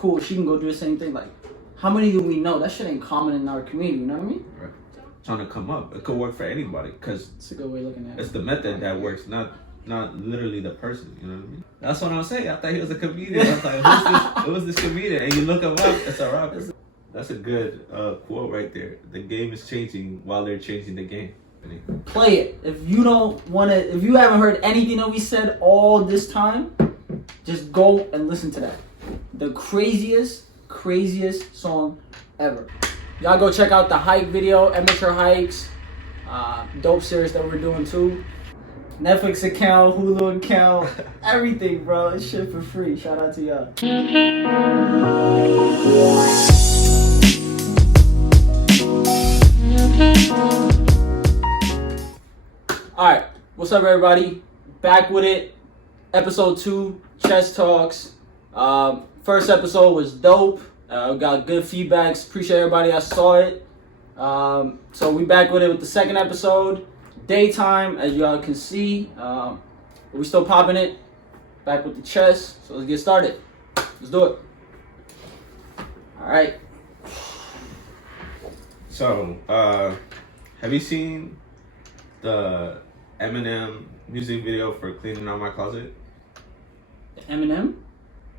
cool. She can go do the same thing. Like, how many do we know? That shit ain't common in our community. You know what I mean? Right. Trying to come up. It could work for anybody because it's a good way of looking at it. It's the method that works, not literally the person. You know what I mean? That's what I'm saying. I thought he was a comedian. I was like, who's this comedian? And you look him up, it's a rapper. That's a good quote right there. The game is changing while they're changing the game. Play it. If you don't want to, if you haven't heard anything that we said all this time, just go and listen to that. The craziest song ever. Y'all go check out the hike video, amateur hikes, dope series that we're doing too. Netflix account, Hulu account, everything, bro. It's shit for free. Shout out to y'all. Alright, what's up everybody? Back with it. Episode 2, Chess Talks. First episode was dope. Got good feedbacks. Appreciate everybody that saw it. So we back with it with the second episode. Daytime, as y'all can see. We still popping it. Back with the chess. So let's get started. Let's do it. Alright. So, have you seen the Eminem music video for Cleaning Out My Closet? Eminem?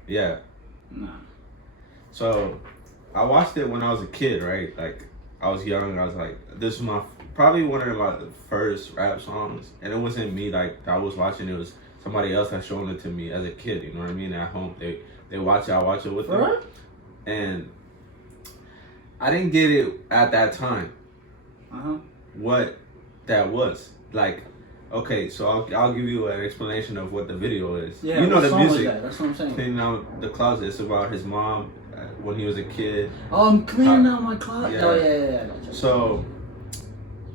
Yeah. Nah. So, I watched it when I was a kid, right? Like, I was young. I was like, this was probably one of my first rap songs. And it wasn't me, like, I was watching. It was somebody else that showed it to me as a kid, you know what I mean? At home, they watch it, I watch it with them. Right? And I didn't get it at that time. What that was. Like, okay, so I'll give you an explanation of what the video is. Yeah, you know what the song music. was that? That's what I'm saying. Cleaning Out the Closet. It's about his mom when he was a kid. Oh, I'm cleaning out my closet. Yeah. Oh yeah. Gotcha. So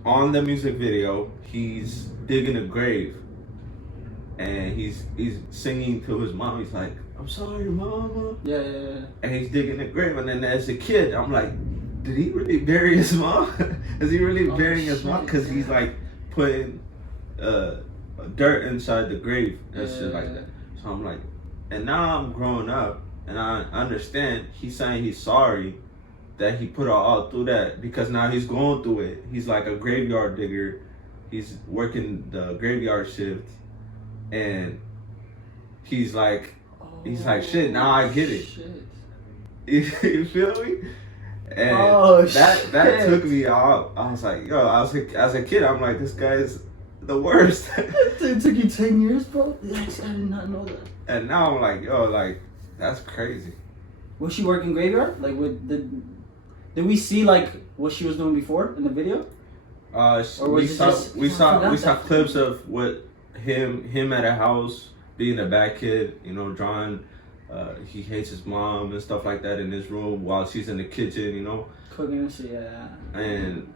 on the music video, he's digging a grave, and he's singing to his mom. He's like, "I'm sorry, mama." Yeah. And he's digging a grave, and then as a kid, I'm like, did he really bury his mom? Is he really burying his mom? Because he's like putting dirt inside the grave and shit like that. So I'm like, and now I'm growing up and I understand he's saying he's sorry that he put all through that, because now he's going through it. He's like a graveyard digger. He's working the graveyard shift, and he's like, shit, now I get it. Shit. You feel me? And that took me out. I was like, yo, as a kid, I'm like, this guy's the worst. It took you 10 years, bro? I did not know that. And now I'm like, yo, like, that's crazy. Was she working graveyard? Like, did we see like what she was doing before in the video? We saw clips of what him at a house being a bad kid, you know, drawing. He hates his mom and stuff like that in his room while she's in the kitchen, you know, cooking and shit. Yeah. And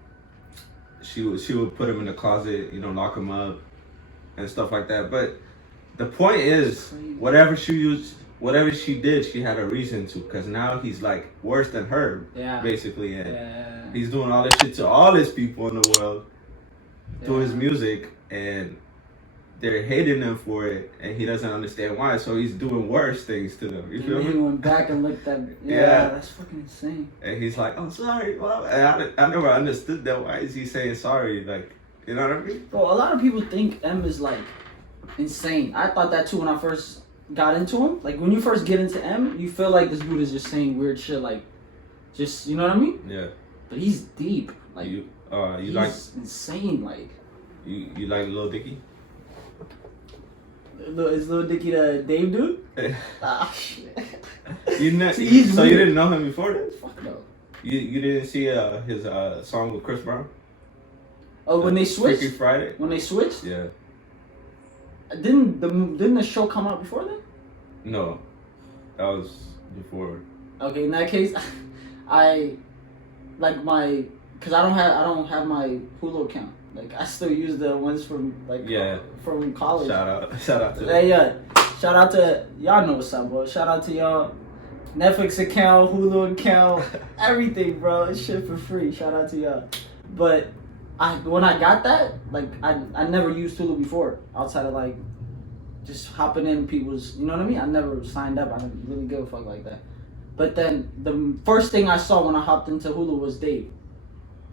she would put him in the closet, you know, lock him up and stuff like that. But the point is, whatever she did, she had a reason to, because now he's like worse than her, basically, and he's doing all this shit to all his people in the world through his music, and they're hating him for it, and he doesn't understand why, so he's doing worse things to them. You feel me? He went back and looked at that's fucking insane. And he's like, I'm sorry, Mom. And I never understood that. Why is he saying sorry? Like, you know what I mean? Bro, a lot of people think M is like insane. I thought that too when I first got into him. Like, when you first get into M, you feel like this dude is just saying weird shit, like, just, you know what I mean? Yeah. But he's deep. Like, you he's like insane. Like, you like Lil Dicky? Is Lil Dicky the Dave dude? Shit. You didn't know him before this? Fuck no. You didn't see his song with Chris Brown? Oh, when they switched? Freaky Friday? When they switched? Yeah. Didn't the show come out before then? No, that was before. Okay, in that case, I like because I don't have my Hulu account. Like, I still use the ones from from college. Shout out to shout out to y'all know what's up, bro. Shout out to y'all Netflix account, Hulu account, everything, bro. It's shit for free. Shout out to y'all. But when I got that, like, I never used Hulu before, outside of like just hopping in people's, you know what I mean? I never signed up. I didn't really give a fuck like that. But then the first thing I saw when I hopped into Hulu was Dave.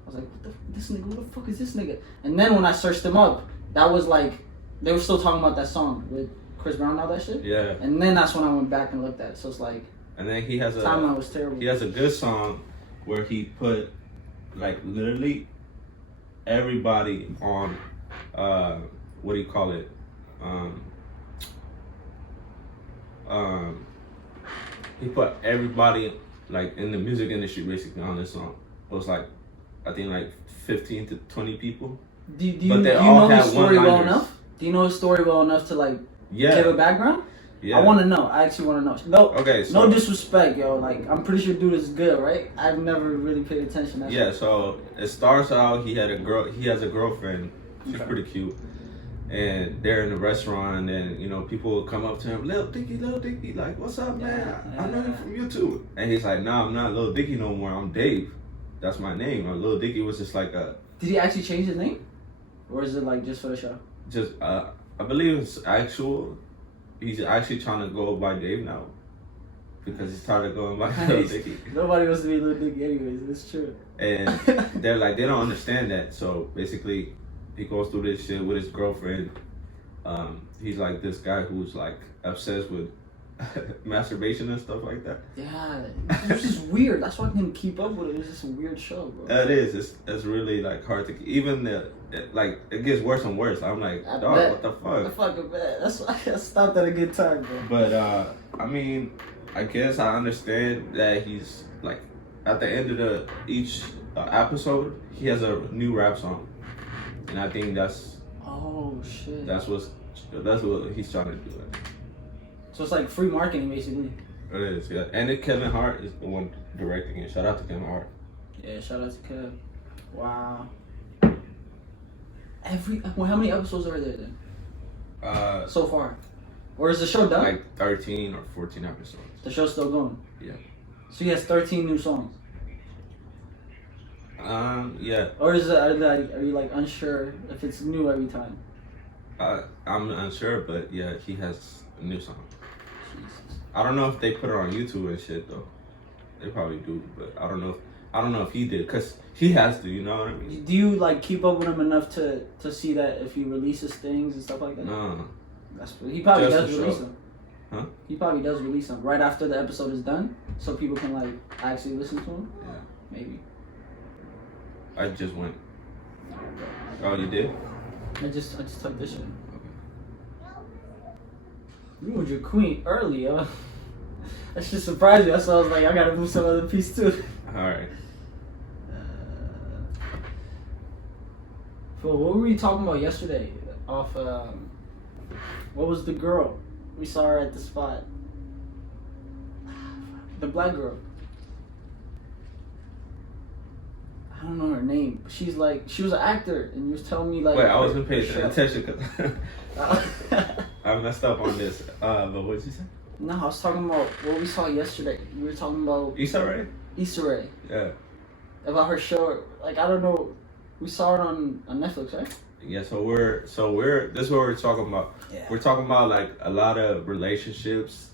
I was like, what this nigga, who the fuck is this nigga? And then when I searched him up, that was like, they were still talking about that song with Chris Brown and all that shit. Yeah. And then that's when I went back and looked at it. So it's like, and then he has timeline was terrible. He has a good song where he put like literally everybody on what do you call it? He put everybody like in the music industry basically on this song. It was like I think like 15 to 20 people. Do you know his story well enough? Do you know his story well enough to like give a background? Yeah. I want to know. I actually want to know. No, okay, so, no disrespect, yo. Like I'm pretty sure dude is good, right? I've never really paid attention. So it starts out. He has a girlfriend. She's pretty cute, and they're in a restaurant, and you know people will come up to him, Lil Dicky, like, what's up, man? I know you from YouTube, and he's like, nah, I'm not Lil Dicky no more. I'm Dave. That's my name. Lil Dicky was just like a. Did he actually change his name, or is it like just for the show? Just I believe it's actual. He's actually trying to go by Dave now. Because he's tired of going by Lil Dicky. Nobody wants to be Lil Dicky anyways, it's true. And they're like, they don't understand that. So basically, he goes through this shit with his girlfriend. He's like this guy who's like obsessed with masturbation and stuff like that. Yeah, it's just weird. That's why I couldn't keep up with it. It's just a weird show, bro. It is. It's really like hard to even it gets worse and worse. I'm like, dog, what the fuck? The fucking bad. That's why I stopped at a good time, bro. But I mean, I guess I understand that he's like at the end of each episode, he has a new rap song, and I think that's shit. That's what he's trying to do. So it's like free marketing, basically. It is, yeah. And Kevin Hart is the one directing it. Shout out to Kevin Hart. Yeah, shout out to Kev. Wow. How many episodes are there then? So far, or is the show done? Like 13 or 14 episodes. The show's still going. Yeah. So he has 13 new songs. Yeah. Or is it? Are you like unsure if it's new every time? I'm unsure, but yeah, he has a new song. Jesus. I don't know if they put it on YouTube and shit though. They probably do, but I don't know if he did, cause he has to. You know what I mean? Do you like keep up with him enough to see that if he releases things and stuff like that? No. He probably does release them. Huh? He probably does release them right after the episode is done, so people can like actually listen to him. Yeah. Maybe. I just went. Oh, you did? I just took this shit. You moved your queen early, yo. That shit surprised me. That's why I was like, I gotta move some other piece too. Alright. Phil, what were we talking about yesterday? What was the girl? We saw her at the spot. The black girl. I don't know her name. But she was an actor, and you was telling me like. Wait, I wasn't paying attention because I messed up on this. But what did you say? No, I was talking about what we saw yesterday. We were talking about Issa Rae. Issa Rae. Yeah. About her show. Like I don't know. We saw it on Netflix, right? Yeah. So we're this is what we're talking about. Yeah. We're talking about like a lot of relationships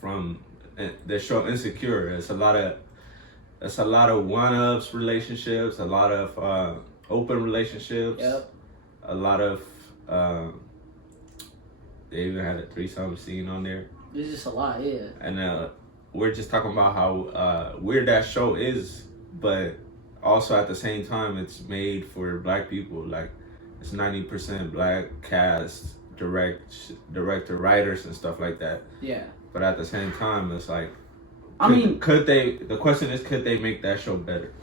from the show Insecure. It's a lot of one-ups relationships, a lot of open relationships. Yep. A lot of they even had a threesome scene on there. There's just a lot, yeah. And we're just talking about how weird that show is, but also at the same time it's made for black people. Like it's 90% black cast, director, writers and stuff like that. Yeah. But at the same time it's like the question is, could they make that show better?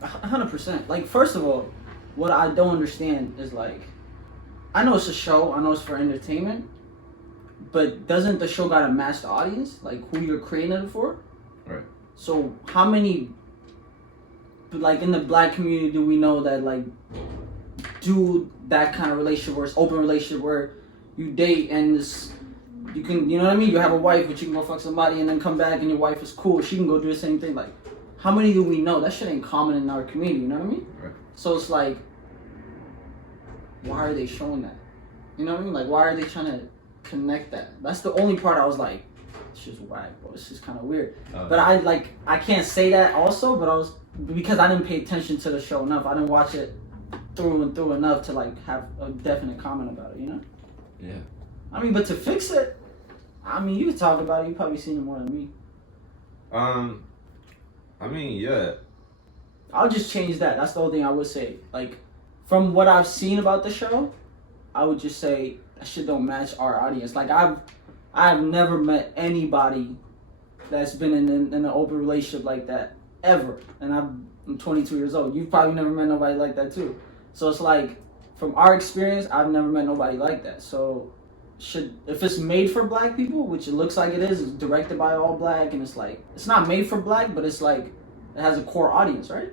100%. Like, first of all, what I don't understand is like, I know it's a show, I know it's for entertainment, but doesn't the show gotta match the audience? Like, who you're creating it for? Right. So, how many, like, in the black community do we know that, like, do that kind of relationship where it's open relationship where you date and it's, you can, you know what I mean? You have a wife, but you can go fuck somebody and then come back and your wife is cool. She can go do the same thing. Like, how many do we know? That shit ain't common in our community, you know what I mean? Right. So it's like, why are they showing that? You know what I mean? Like, why are they trying to connect that? That's the only part I was like, it's just whack, bro. It's just kind of weird. Oh. But I can't say that also, but because I didn't pay attention to the show enough. I didn't watch it through and through enough to like have a definite comment about it, you know? Yeah. I mean, but to fix it, I mean, you could talk about it. You probably seen it more than me. I mean, yeah. I'll just change that. That's the whole thing I would say. Like, from what I've seen about the show, I would just say that shit don't match our audience. Like, I've never met anybody that's been in an open relationship like that ever. And I'm 22 years old. You've probably never met nobody like that too. So it's like, from our experience, I've never met nobody like that. So if it's made for black people, which it looks like it is, it's directed by all black, and it's like, it's not made for black, but it's like, it has a core audience, right?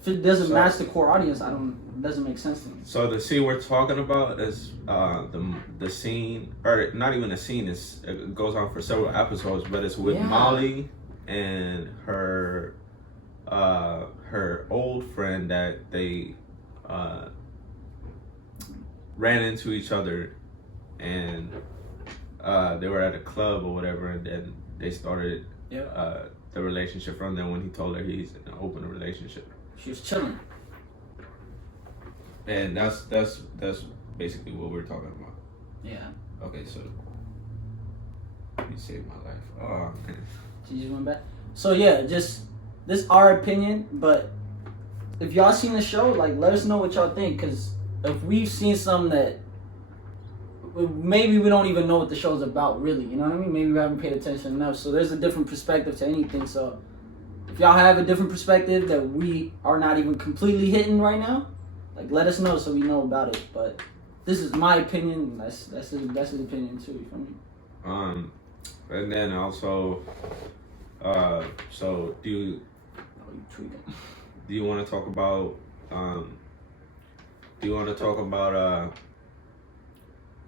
If it doesn't match the core audience, it doesn't make sense to me. So the scene we're talking about is the scene, or not even a scene, it goes on for several episodes, but it's with Molly and her old friend that they ran into each other, and they were at a club or whatever, and then they started the relationship from then when he told her he's in an open relationship. She was chilling. And that's basically what we're talking about. Yeah. Okay, so you saved my life. Oh, man. She just went back. So yeah, just this our opinion, but if y'all seen the show, like, let us know what y'all think, because if we've seen something that maybe we don't even know what the show's about, really, you know what I mean? Maybe we haven't paid attention enough, so there's a different perspective to anything. So if y'all have a different perspective that we are not even completely hitting right now, like, let us know so we know about it. But this is my opinion. That's his opinion too. You feel me? And then also, so do you want to talk about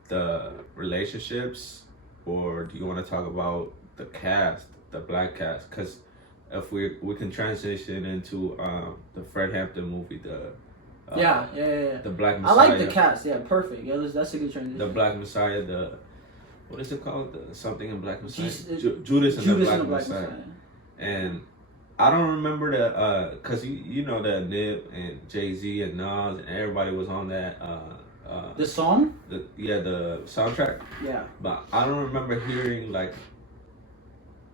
the relationships, or do you want to talk about the cast, the black cast? Because if we can transition into the Fred Hampton movie, the Black Messiah. I like the cast. Yeah, perfect. Yeah, that's a good transition. The Black Messiah. What is it called? Something in Black Messiah. Judas and the Black Messiah. And I don't remember because you know that Nip and Jay-Z and Nas and everybody was on that. The song? The soundtrack. Yeah. But I don't remember hearing like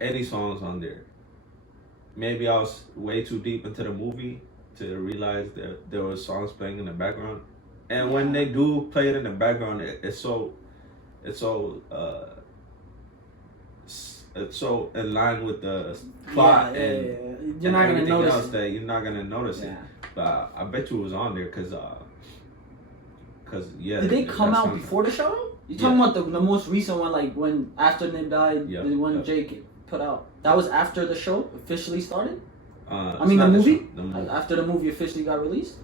any songs on there. Maybe I was way too deep into the movie to realize that there were songs playing in the background. And when they do play it in the background, it's so in line with the plot, You're not gonna notice that you're not gonna notice it. But I bet you it was on there because Did they come out before the show? You talking about the most recent one, like when after Nip died, the one Jake put out? That was after the show officially started. I mean the movie. After the movie officially got released.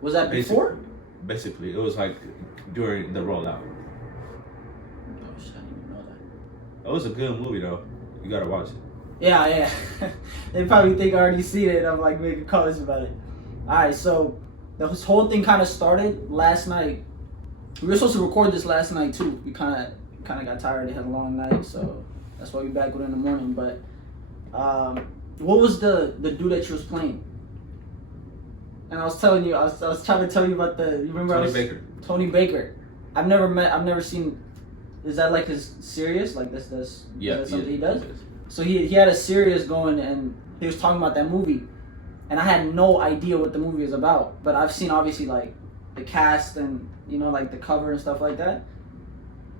Was that before? Basically, it was like during the rollout. Oh shit, I didn't even know that. It was a good movie though. You gotta watch it. Yeah. They probably think I already seen it and I'm like making comments about it. Alright, so this whole thing kind of started last night. We were supposed to record this last night too. We kind of got tired. They had a long night, so that's why we back with it in the morning. But what was the dude that you was playing? And I was telling you, I was trying to tell you about you remember Baker. Tony Baker. I've never seen. Is that like his serious? Like that's something he does? So he had a serious going, and he was talking about that movie, and I had no idea what the movie is about. But I've seen obviously like the cast and like the cover and stuff like that.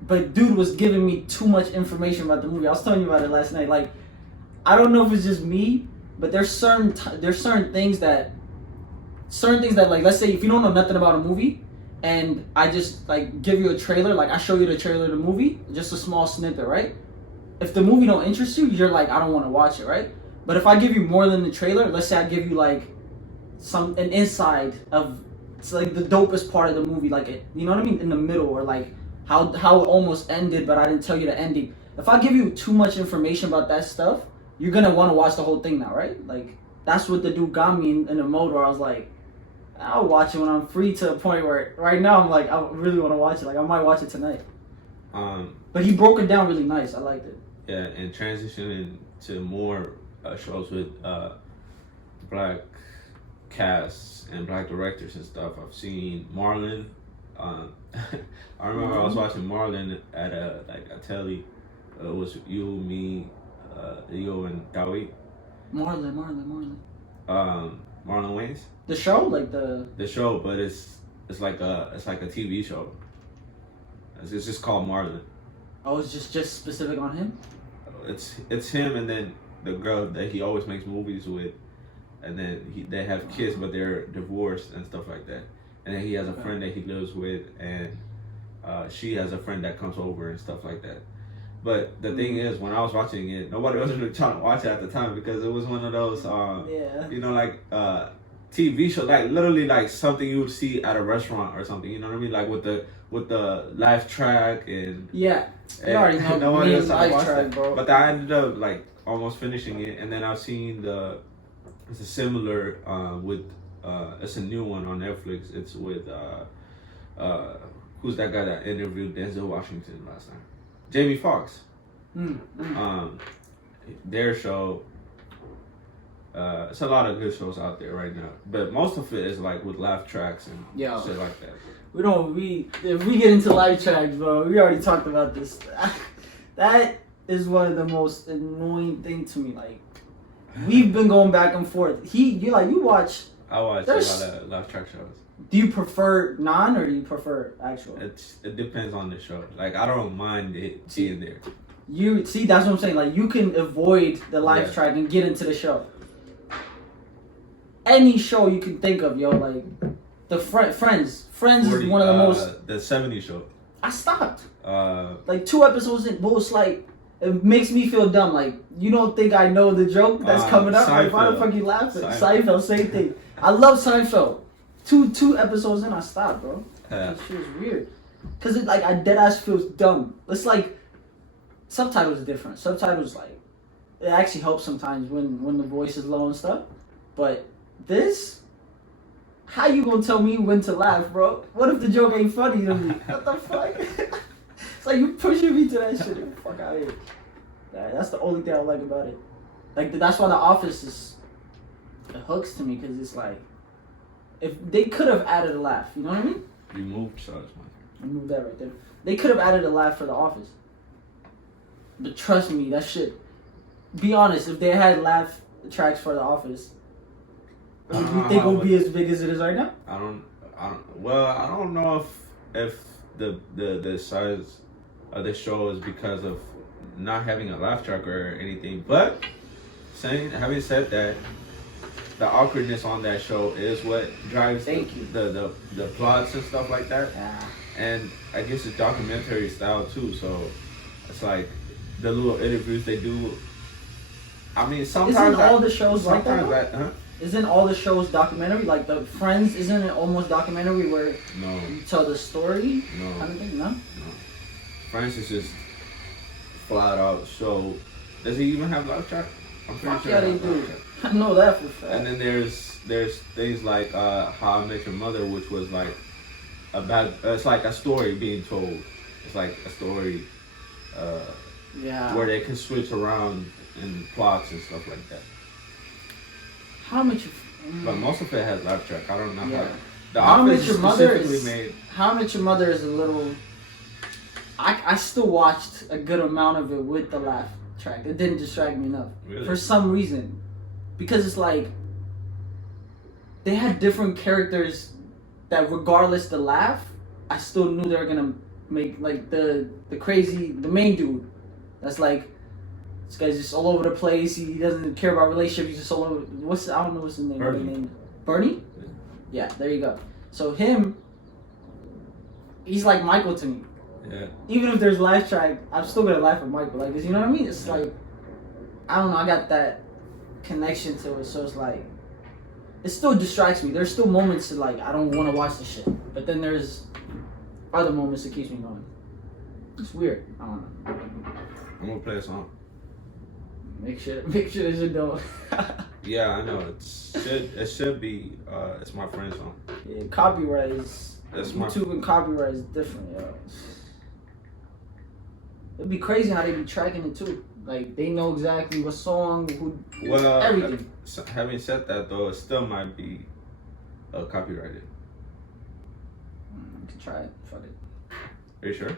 But dude was giving me too much information about the movie. I was telling you about it last night. Like, I don't know if it's just me, but there's certain things that like, let's say if you don't know nothing about a movie, and I just like give you a trailer, like I show you the trailer of the movie, just a small snippet, right? If the movie don't interest you, you're like, I don't want to watch it, right? But if I give you more than the trailer, let's say I give you like an inside of, it's like the dopest part of the movie, like you know what I mean, in the middle, or like how it almost ended, but I didn't tell you the ending. If I give you too much information about that stuff, you're gonna want to watch the whole thing now, right? Like that's what the dude got me in the mode where I was like, I'll watch it when I'm free, to a point where right now I'm like, I really want to watch it. Like I might watch it tonight. But he broke it down really nice. I liked it. Yeah, and transitioning to more shows with black casts and black directors and stuff. I've seen Marlon. I remember I was watching Marlon at a telly. It was you, me, Leo, and Dawit. Marlon. Marlon Wayans. The show, like the show, but it's like a TV show. It's just called Marlon. Oh, it's just specific on him. It's him and then the girl that he always makes movies with, and then they have kids but they're divorced and stuff like that. And then he has a friend that he lives with, and she has a friend that comes over and stuff like that. But the thing is, when I was watching it, nobody was really trying to watch it at the time because it was one of those, you know, like TV show, like literally like something you would see at a restaurant or something. You know what I mean? Like with the live track and yeah, you already know nobody was trying to live watch track, that. bro. But I ended up like almost finishing it, and then I've seen it's a similar with it's a new one on Netflix. It's with who's that guy that interviewed Denzel Washington last time? Jamie Foxx. Their show. It's a lot of good shows out there right now, but most of it is like with laugh tracks and shit like that. If we get into live tracks, bro, we already talked about this. That is one of the most annoying things to me. Like, we've been going back and forth. You watch. I watch a lot of laugh track shows. Do you prefer non or do you prefer actual? It depends on the show. Like, I don't mind it being there. You see, that's what I'm saying. Like, you can avoid the live track and get into the show. Any show you can think of, yo, like the Friends. Friends is one of the most. The 70s show. I stopped. Like 2 episodes in, but it's like it makes me feel dumb. Like, you don't think I know the joke that's coming up? Like, why the fuck you laughing? Seinfeld, same thing. I love Seinfeld. Two episodes in, I stopped, bro. That shit was weird. Cause it I dead ass feels dumb. It's like subtitles are different. Subtitles like it actually helps sometimes when the voice is low and stuff. But this, how you gonna tell me when to laugh, bro? What if the joke ain't funny to me? What the fuck? It's like you pushing me to that shit. Get the fuck out of here. That's the only thing I like about it. Like that's why The Office it hooks to me because it's like if they could have added a laugh, you know what I mean? Removed shows, man. Remove that right there. They could have added a laugh for The Office. But trust me, that shit. Be honest, if they had laugh tracks for The Office, do you think it would be as big as it is right now? I don't know if the size of the show is because of not having a laugh track or anything. But having said that, the awkwardness on that show is what drives the plots and stuff like that. Yeah. And I guess it's documentary style too, so it's like the little interviews they do. I mean, sometimes isn't all the shows like that? Isn't all the shows documentary? Like the Friends, isn't it almost documentary where you tell the story? No. Kind of thing? No. Friends is just flat out show. Does he even have live track? I'm pretty sure. Yeah, they do. I know that for a fact. And then there's things like How I Met Your Mother, which was like about it's like a story being told. It's like a story where they can switch around in plots and stuff like that. But most of it has laugh track. I don't know How I Met Your Mother is a little. I still watched a good amount of it with the laugh track. It didn't distract me enough for some reason, because it's like they had different characters that regardless the laugh, I still knew they were gonna make like the main dude. That's like. This guy's just all over the place. He doesn't care about relationships. He's just all over. I don't know what's his name. Bernie? Yeah, there you go. So him, he's like Michael to me. Yeah. Even if there's laugh track, I'm still gonna laugh at Michael. Like, you know what I mean? It's like, I don't know. I got that connection to it. So it's like, it still distracts me. There's still moments to like, I don't want to watch the shit. But then there's other moments that keeps me going. It's weird. I don't know. I'm gonna play a song. Make sure that you know. Yeah, I know. It should be. It's my friend's song. Yeah, copyright is. YouTube and copyright is different, yo. It'd be crazy how they be tracking it too. Like they know exactly what song, who, Well, everything. having said that though, it still might be copyrighted. You can try it. Fuck it. Are you sure?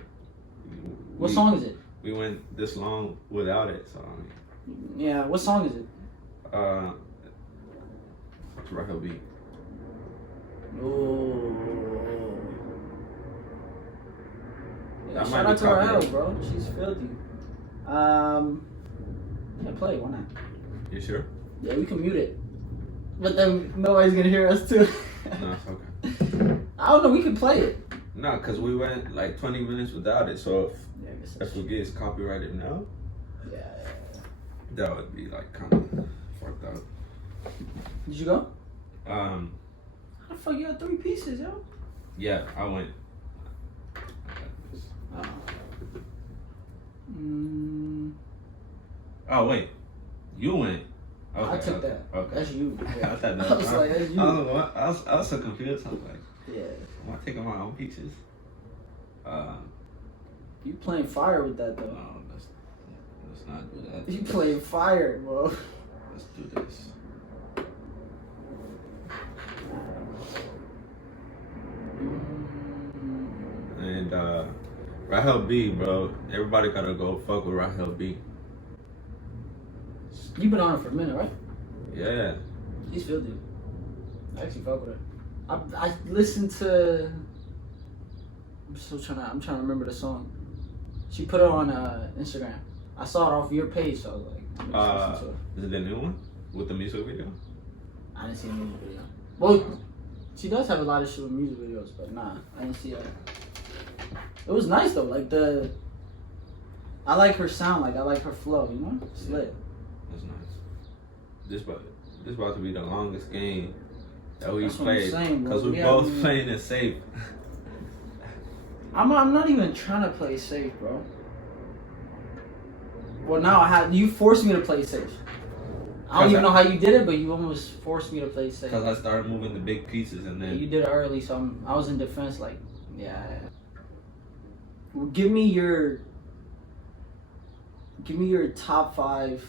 What song is it? We went this long without it, so I mean. Yeah, what song is it? It's Rahel B. Oh. Yeah, That shout might out be to Rahel, copyrighted. bro. She's filthy. Yeah, play it. Why not? You sure? Yeah, we can mute it. But then nobody's gonna hear us too. No, it's okay. I don't know. We can play it. No, cause we went like 20 minutes without it. So Yeah, I guess if we get copyrighted now, yeah. that would be like kind of fucked up. Did you go? How How the fuck you got 3 pieces, yo? Yeah, I went. Oh wait, you went. Okay, I took okay, that. Okay. That's you. Yeah. I thought that. I was like, that's you. I was so confused. I was like, Yeah. am I taking my own pieces? You playing fire with that though. No, let's not do that. You playing fire, bro. Let's do this. And Rahel B, bro. Everybody gotta go fuck with Rahel B. You been on her for a minute, right? Yeah. She's filthy. I actually fuck with her. I listened to. I'm trying to remember the song. She put it on Instagram. I saw it off your page, so I was like, let me just listen to it. Is it the new one with the music video? I didn't see a music video. Well, she does have a lot of shit with music videos, but nah, I didn't see that. It was nice though, like I like her sound, like I like her flow, you know? It's lit. That's nice. This about to be the longest game that we That's what I'm played saying, bro. because we both playing it safe. I'm not even trying to play safe, bro. Well, now you forced me to play safe. I don't even know how you did it, but you almost forced me to play safe. Because I started moving the big pieces and then... You did it early, so I was in defense, like, yeah. Well, give me your top 5.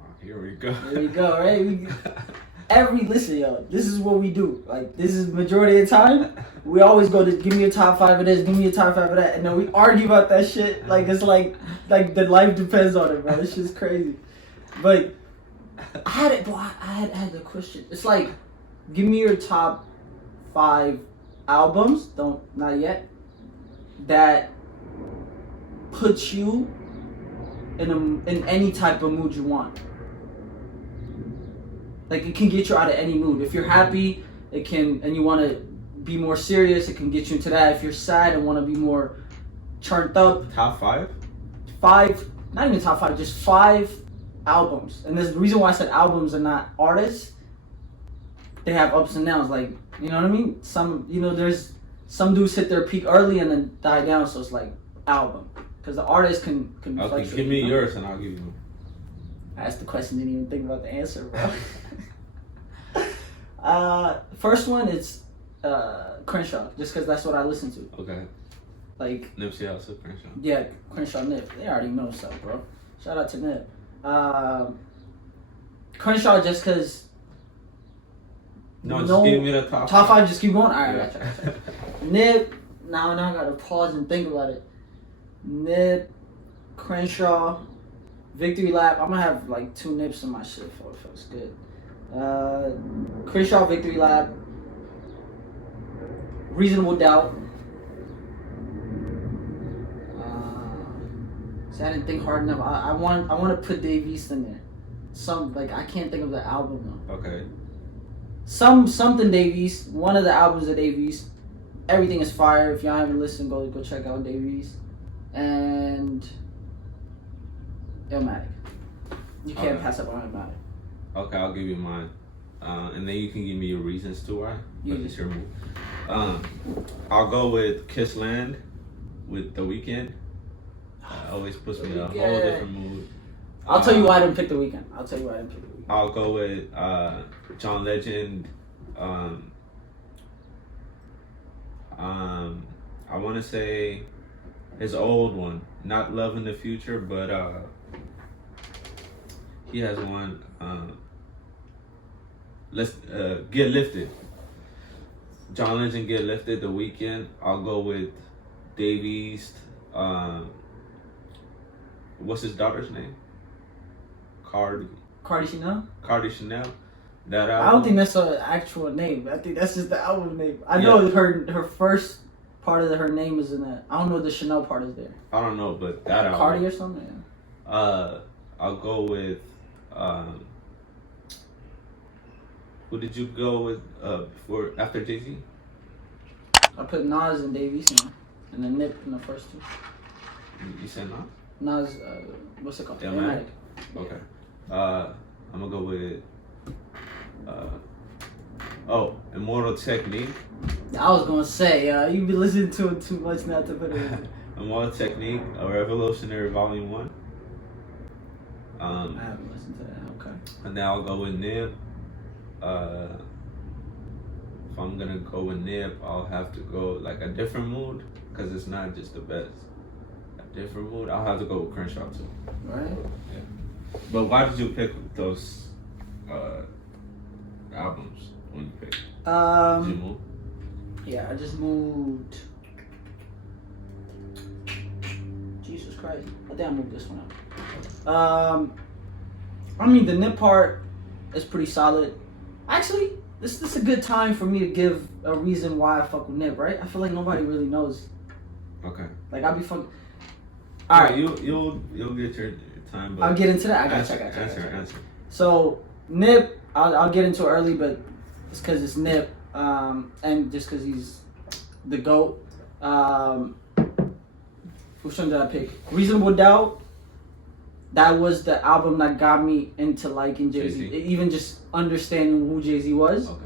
Oh, here we go. There we go, right? Listen, yo, this is what we do. Like, this is majority of the time. We always go to give me your top 5 of this, give me your top 5 of that, and then we argue about that shit. Like it's like the life depends on it, bro. This shit's crazy. But I had it, bro. I had the question. It's like, give me your top 5 albums. Not yet. That puts you in any type of mood you want. Like it can get you out of any mood. If you're happy, it can, and you want to be more serious, it can get you into that. If you're sad and want to be more charged up. Top 5? 5, not even top 5, just 5 albums. And there's the reason why I said albums and not artists. They have ups and downs. Like, you know what I mean? There's some dudes hit their peak early and then die down. So it's like album, because the artist can Okay, fluctuate, give me you know? yours and I'll give you. I asked the question, didn't even think about the answer, bro. First one is Crenshaw, just because that's what I listen to. Okay. Like Nipsey Hussle, Crenshaw. Yeah, Crenshaw, Nip. They already know what's up, bro. Shout out to Nip. Crenshaw, just because. No, just give me the top 5. Just keep going. All right, Yeah. gotcha. Nip. Now I gotta pause and think about it. Nip, Crenshaw, Victory Lap. I'm gonna have like 2 Nips in my shit for it feels good. Crenshaw, Victory Lap, Reasonable Doubt. See, I didn't think hard enough. I want to put Dave East in there. I can't think of the album though. Okay. Something Dave East. One of the albums of Dave East. Everything is fire. If y'all haven't listened, go check out Dave East. And Illmatic. You can't pass up on Illmatic. Okay, I'll give you mine. And then you can give me your reasons to why. But it's your move. I'll go with Kiss Land with The Weeknd. Always puts me in a whole different mood. I'll tell you why I didn't pick The Weeknd. I'll go with John Legend. I want to say his old one, not Love in the Future, but he has one. Let's Get Lifted. John Legend, Get Lifted. The Weeknd. I'll go with Dave East. What's his daughter's name? Cardi Chanel. Cardi Chanel. That album. I don't think that's an actual name. I think that's just the album name. I know her first part of her name is in that. I don't know if the Chanel part is there. I don't know, but that album. Cardi or something. Yeah. I'll go with. Who did you go with after Jay-Z? I put Nas and Dave East and then Nip in the first two. You said Nas? Nas, what's it called? Fanatics. Okay. I'm gonna go with Immortal Technique. I was gonna say, you be listening to it too much not to put it in. Immortal Technique, a Revolutionary Volume 1. I haven't listened to that. Okay. And now I'll go with Nip. If I'm gonna go with Nip, I'll have to go like a different mood because it's not just the best. A different mood. I'll have to go with Crenshaw too. Right. Yeah. But why did you pick those albums when you picked? Did you move? Yeah, I just moved. Jesus Christ! I think I moved this one out. I mean the Nip part is pretty solid. Actually, this is a good time for me to give a reason why I fuck with Nip, right? I feel like nobody really knows. Okay. Like I'll be fucking. All right, you'll get your time. But I'll get into that. I got you. Answer. So Nip, I'll get into it early, but it's because it's Nip, and just because he's the GOAT. Which one did I pick? Reasonable Doubt. That was the album that got me into liking Jay-Z. Even just understanding who Jay-Z was. Okay.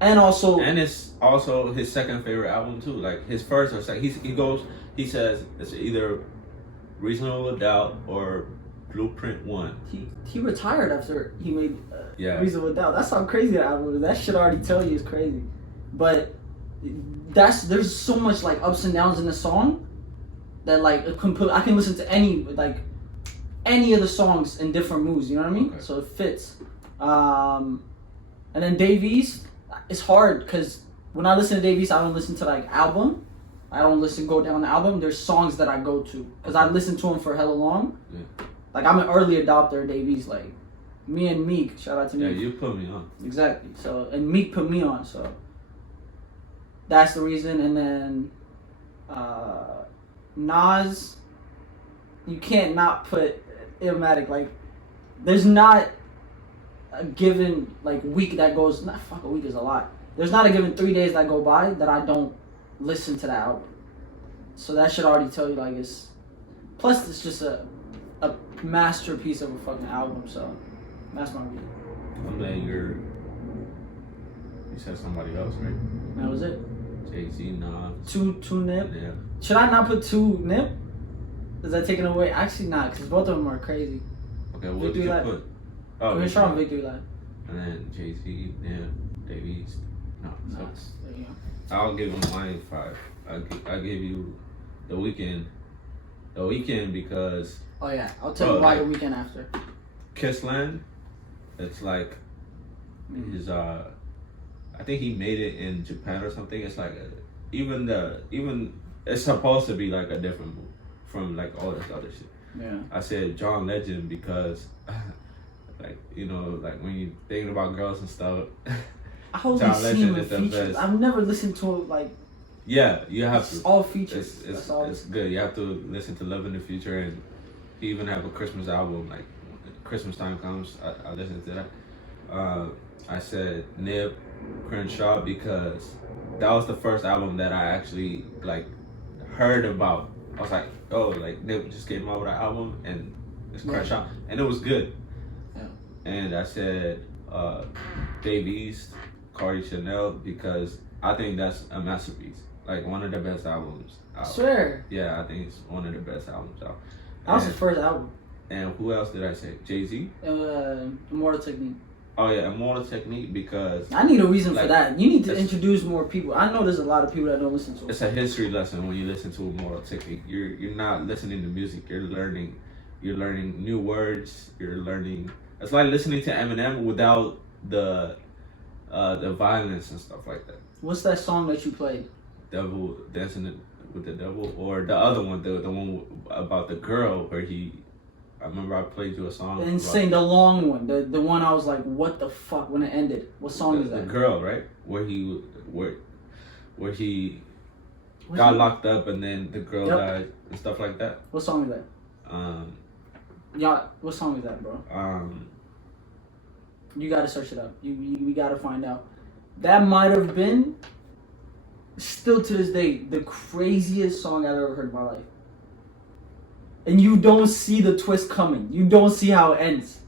And also... And it's also his second favorite album, too. Like, his first or second... He says it's either Reasonable Doubt or Blueprint 1. He retired after he made Reasonable Doubt. That's how crazy that album is. That shit already tell you is crazy. But there's so much, like, ups and downs in the song that, like, I can listen to any of the songs in different moods, you know what I mean? Okay. So it fits. And then Dave East, it's hard because when I listen to Dave East, I don't listen to like album. I don't go down the album. There's songs that I go to because I listened to him for hella long. Yeah. Like I'm an early adopter of Dave East. Like me and Meek, shout out to Meek. Yeah, you put me on. Exactly. So and Meek put me on. So that's the reason. And then Nas, you can't not put Illmatic. Like there's not a given like week that goes. Not fuck a week is a lot. There's not a given 3 days that go by that I don't listen to that album. So that should already tell you like it's. Plus it's just a masterpiece of a fucking album. So that's my reason. I'm letting you said somebody else, right? That was it. Jay-Z, Nas. Two Nip. Yeah. Should I not put two Nip? Is that taken away? Actually, not, because both of them are crazy. Okay, what did you put? Oh, Crenshaw and Victory Lap. And then Jay-Z, Nip, Dave East. No, nice. There you go. I'll give him mine 5. I give you The Weeknd. The Weeknd because. Oh yeah, I'll tell you why The Weeknd after. Kissland, it's like his I think he made it in Japan or something. It's like even it's supposed to be like a different move from like all this other shit. Yeah. I said John Legend because like like when you thinking about girls and stuff. John Legend is the best. I've never listened to it like. Yeah, you have to. All features. It's good. You have to listen to Love in the Future, and he even have a Christmas album. Like Christmas time comes, I listen to that. I said Nip, Crenshaw because that was the first album that I actually like heard about. I was like, oh, like Nip just came out with an album and it's Crenshaw, and it was good. Yeah. And I said Dave East, Cardi Chanel because I think that's a masterpiece. Like one of the best albums out. Sure. Yeah, I think it's one of the best albums out. That was his first album. And who else did I say? Jay-Z? Immortal Technique. Oh yeah, Immortal Technique, because I need a reason for like, that. You need to introduce more people. I know there's a lot of people that don't listen to it. it's a history lesson when you listen to Immortal Technique. You're not listening to music. You're learning new words. You're learning. It's like listening to Eminem without the violence and stuff like that. What's that song that you played? Devil Dancing with the Devil, or the other one, the one about the girl where he. I remember I played you a song. Insane, the long one, the one I was like, what the fuck when it ended. What song is that? The girl, right? Where he got locked up and then the girl died and stuff like that. What song is that? Yeah, what song is that, bro? You gotta search it up. We gotta find out. That might have been, still to this day, the craziest song I've ever heard in my life. And you don't see the twist coming. You don't see how it ends.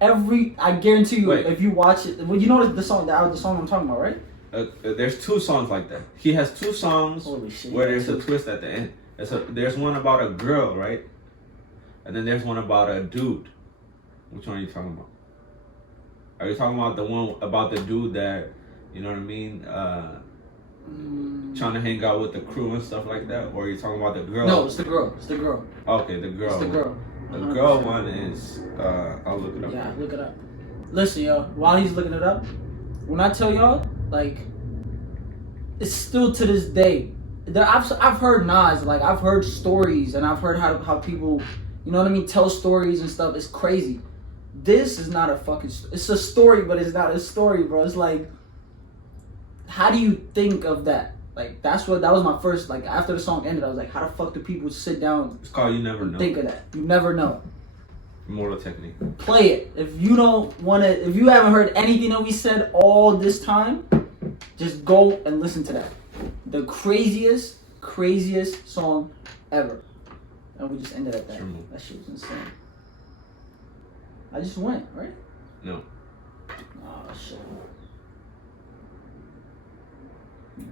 I guarantee you, if you watch it, well, you know the song I'm talking about, right? There's 2 songs like that. He has 2 songs where there's a twist at the end. There's one about a girl, right? And then there's one about a dude. Which one are you talking about? Are you talking about the one about the dude that, you know what I mean? Trying to hang out with the crew and stuff like that, or are you talking about the girl? No, it's the girl. It's the girl. Okay, the girl. It's the girl. The girl one is. I'll look it up. Yeah, look it up. Listen, yo. While he's looking it up, when I tell y'all, like, it's still to this day. I've heard Nas, like I've heard stories, and I've heard how people, you know what I mean, tell stories and stuff. It's crazy. This is not a fucking. It's a story, but it's not a story, bro. It's like. How do you think of that? Like that was my first, like after the song ended, I was like, how the fuck do people sit down? It's called You Never Know. Think of that. You never know. Immortal Technique. Play it. If you don't want to, if you haven't heard anything that we said all this time, just go and listen to that. The craziest song ever. And we just ended at that. That shit was insane. I just went, right? No. Oh shit.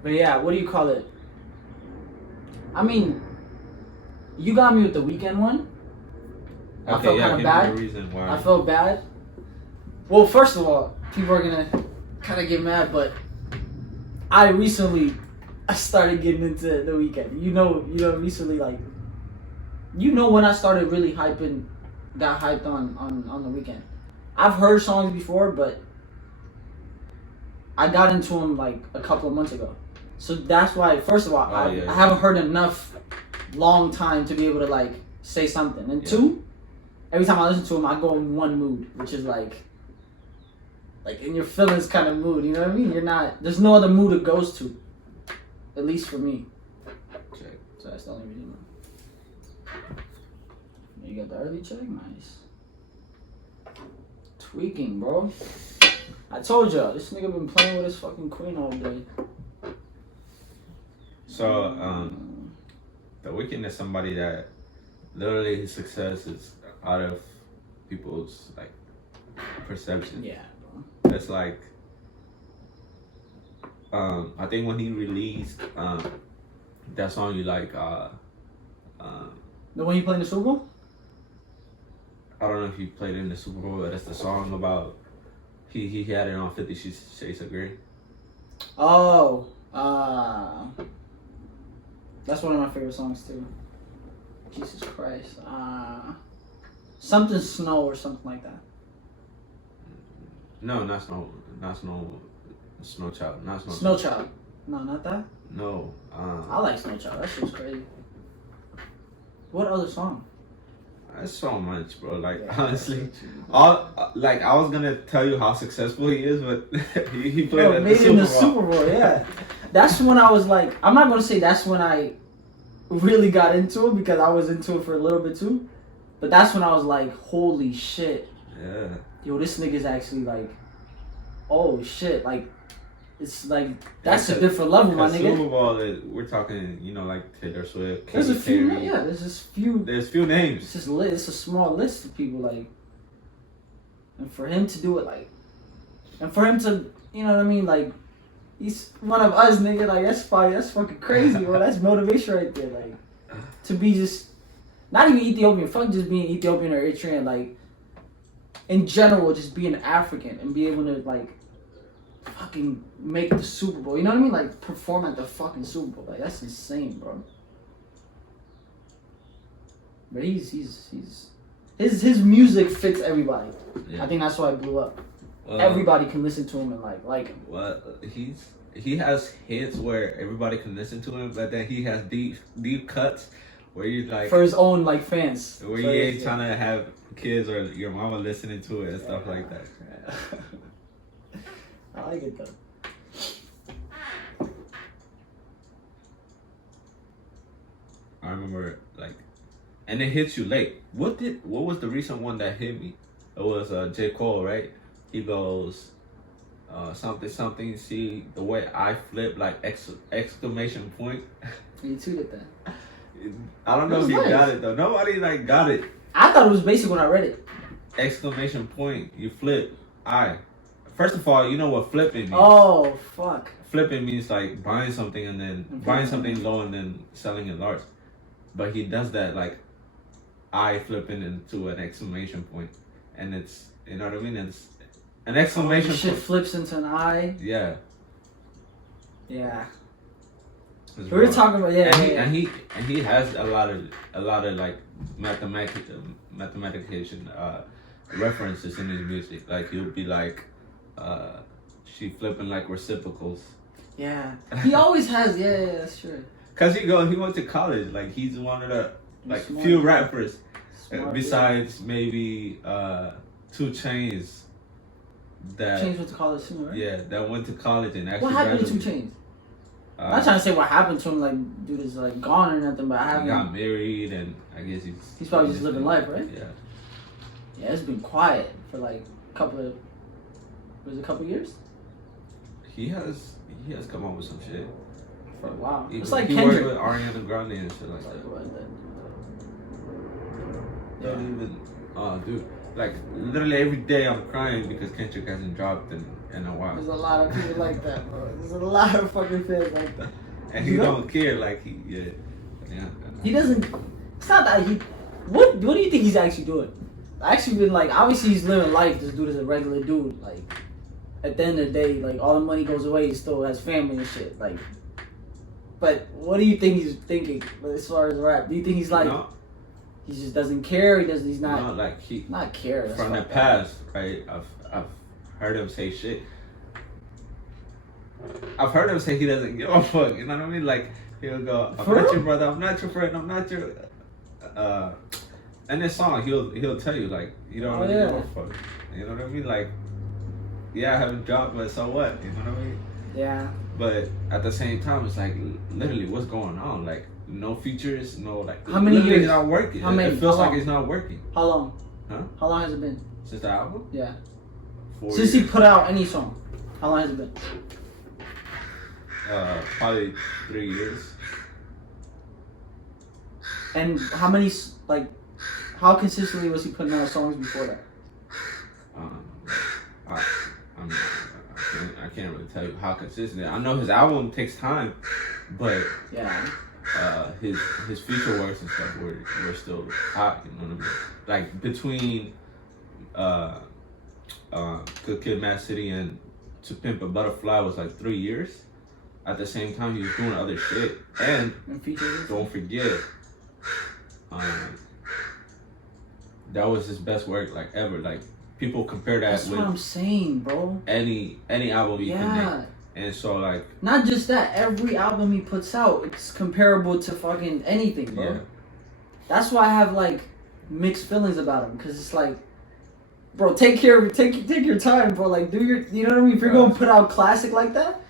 But yeah, what do you call it? I mean, you got me with the weekend one. Okay, I felt kind of bad. Reason why. I felt bad. Well, first of all, people are gonna kind of get mad, but I started getting into the weekend. You know, recently, like, when I started really got hyped on the weekend. I've heard songs before, but I got into them like a couple of months ago. So that's why, first of all, I haven't heard enough long time to be able to like say something. And 2, every time I listen to them, I go in one mood, which is like in your feelings kind of mood. You know what I mean? There's no other mood it goes to. At least for me. Check. So that's the only reason. You got the early check? Nice. Tweaking, bro. I told y'all, this nigga been playing with his fucking queen all day. So, The Weeknd is somebody that literally his success is out of people's like perception. Yeah, bro. It's like, I think when he released that song you like, the one you played in the Super Bowl? I don't know if you played it in the Super Bowl, but it's the song about. He had it on 50 Shades of Grey. Oh, that's one of my favorite songs too. Jesus Christ. Something Snow or something like that. No, not Snow Child. Not Snow. Snow Child. No, not that. No. I like Snow Child. That shit's crazy. What other song? That's so much, bro. Like, honestly, I was gonna tell you how successful he is, but he played in the Super Bowl. Yeah, that's when I was like, I'm not gonna say that's when I really got into it, because I was into it for a little bit too, but that's when I was like, holy shit. Yeah. Yo, this nigga's actually like, oh shit, like. It's like, that's a different level, my nigga. Super Bowl, we're talking, like Taylor Swift. There's a few, there's few names. It's just it's a small list of people, like, and for him to do it, like, and for him to, you know what I mean, like, he's one of us, nigga, like, that's fucking crazy, bro. That's motivation right there, like, to be just, not even Ethiopian, fuck just being Ethiopian or Eritrean, like, in general, just being African and be able to like fucking make the Super Bowl. You know what I mean? Like perform at the fucking Super Bowl. Like that's insane, bro. But his music fits everybody. Yeah. I think that's why it blew up. Everybody can listen to him and like him. Well, he has hits where everybody can listen to him, but then he has deep cuts where you like for his own like fans. Where you ain't trying to have kids or your mama listening to it and stuff like that. I like it though. I remember like, and it hits you late. What was the recent one that hit me? It was J. Cole, right? He goes something. See the way I flip, like exclamation point. You tweeted that. I don't know if you got it though. Nobody like got it. I thought it was basic when I read it. Exclamation point. You flip. First of all, you know what flipping means. Oh fuck. Flipping means like buying something and then buying something low and then selling it large. But he does that like flipping into an exclamation point, and it's, you know what I mean. It's an exclamation shit point. Flips into an I. Yeah. Yeah. We were talking about and he has a lot of like mathematication references in his music. Like he'll be like, she flipping like reciprocals. Yeah, he always has. Yeah, that's true. Cause he went to college. Like he's one of the like few rappers besides maybe 2 Chainz that Chainz went to college too, right? Yeah, that went to college and actually. What happened to 2 Chainz? I'm not trying to say what happened to him, like dude is like gone or nothing, but I haven't. He got married and I guess he's probably just living life, right? Yeah. Yeah, it's been quiet for like a couple years. He has come up with some shit. For a while. It's like he Kendrick. Worked with Ariana Grande and shit like that. Yeah. Don't even, dude. Like literally every day I'm crying because Kendrick hasn't dropped in a while. There's a lot of people like that, bro. There's a lot of fucking fans like that. And he don't care, like yeah. He doesn't. It's not that he. What do you think he's actually doing? Actually, been like obviously he's living life. This dude is a regular dude. Like at the end of the day, like all the money goes away. He still has family and shit. Like, but what do you think he's thinking as far as rap? Do you think he's like? No. He just doesn't care. He's not. No, like he not care. From the past, right? I've heard him say shit. I've heard him say he doesn't give a fuck. You know what I mean? Like he'll go, "I'm not your brother. I'm not your friend. I'm not your." And this song, he'll tell you like, you don't really give a fuck. You know what I mean? Like, yeah, I haven't dropped, but so what? You know what I mean? Yeah. But at the same time, it's like literally what's going on? Like no features, no like. How many years? It's not working. How many? It feels like it's not working. How long? Huh? How long has it been? Since the album? Yeah. 4 Since years. he put out any song, how long has it been? Probably 3 years. And how many how consistently was he putting out songs before that? I can't really tell you how consistent. I know his album takes time, but yeah, his feature works and stuff were still hot. You know what I mean? Like between Good Kid, Mad City and To Pimp a Butterfly was like 3 years. At the same time, he was doing other shit, and don't forget, that was his best work like ever. Like people compare that. That's with what I'm saying, bro. Any album you can make. And so like not just that, every album he puts out, it's comparable to fucking anything, bro. Yeah. That's why I have like mixed feelings about him, cause it's like, bro, take your time, bro. Like do your, you know what I mean? If you're gonna put out classic like that,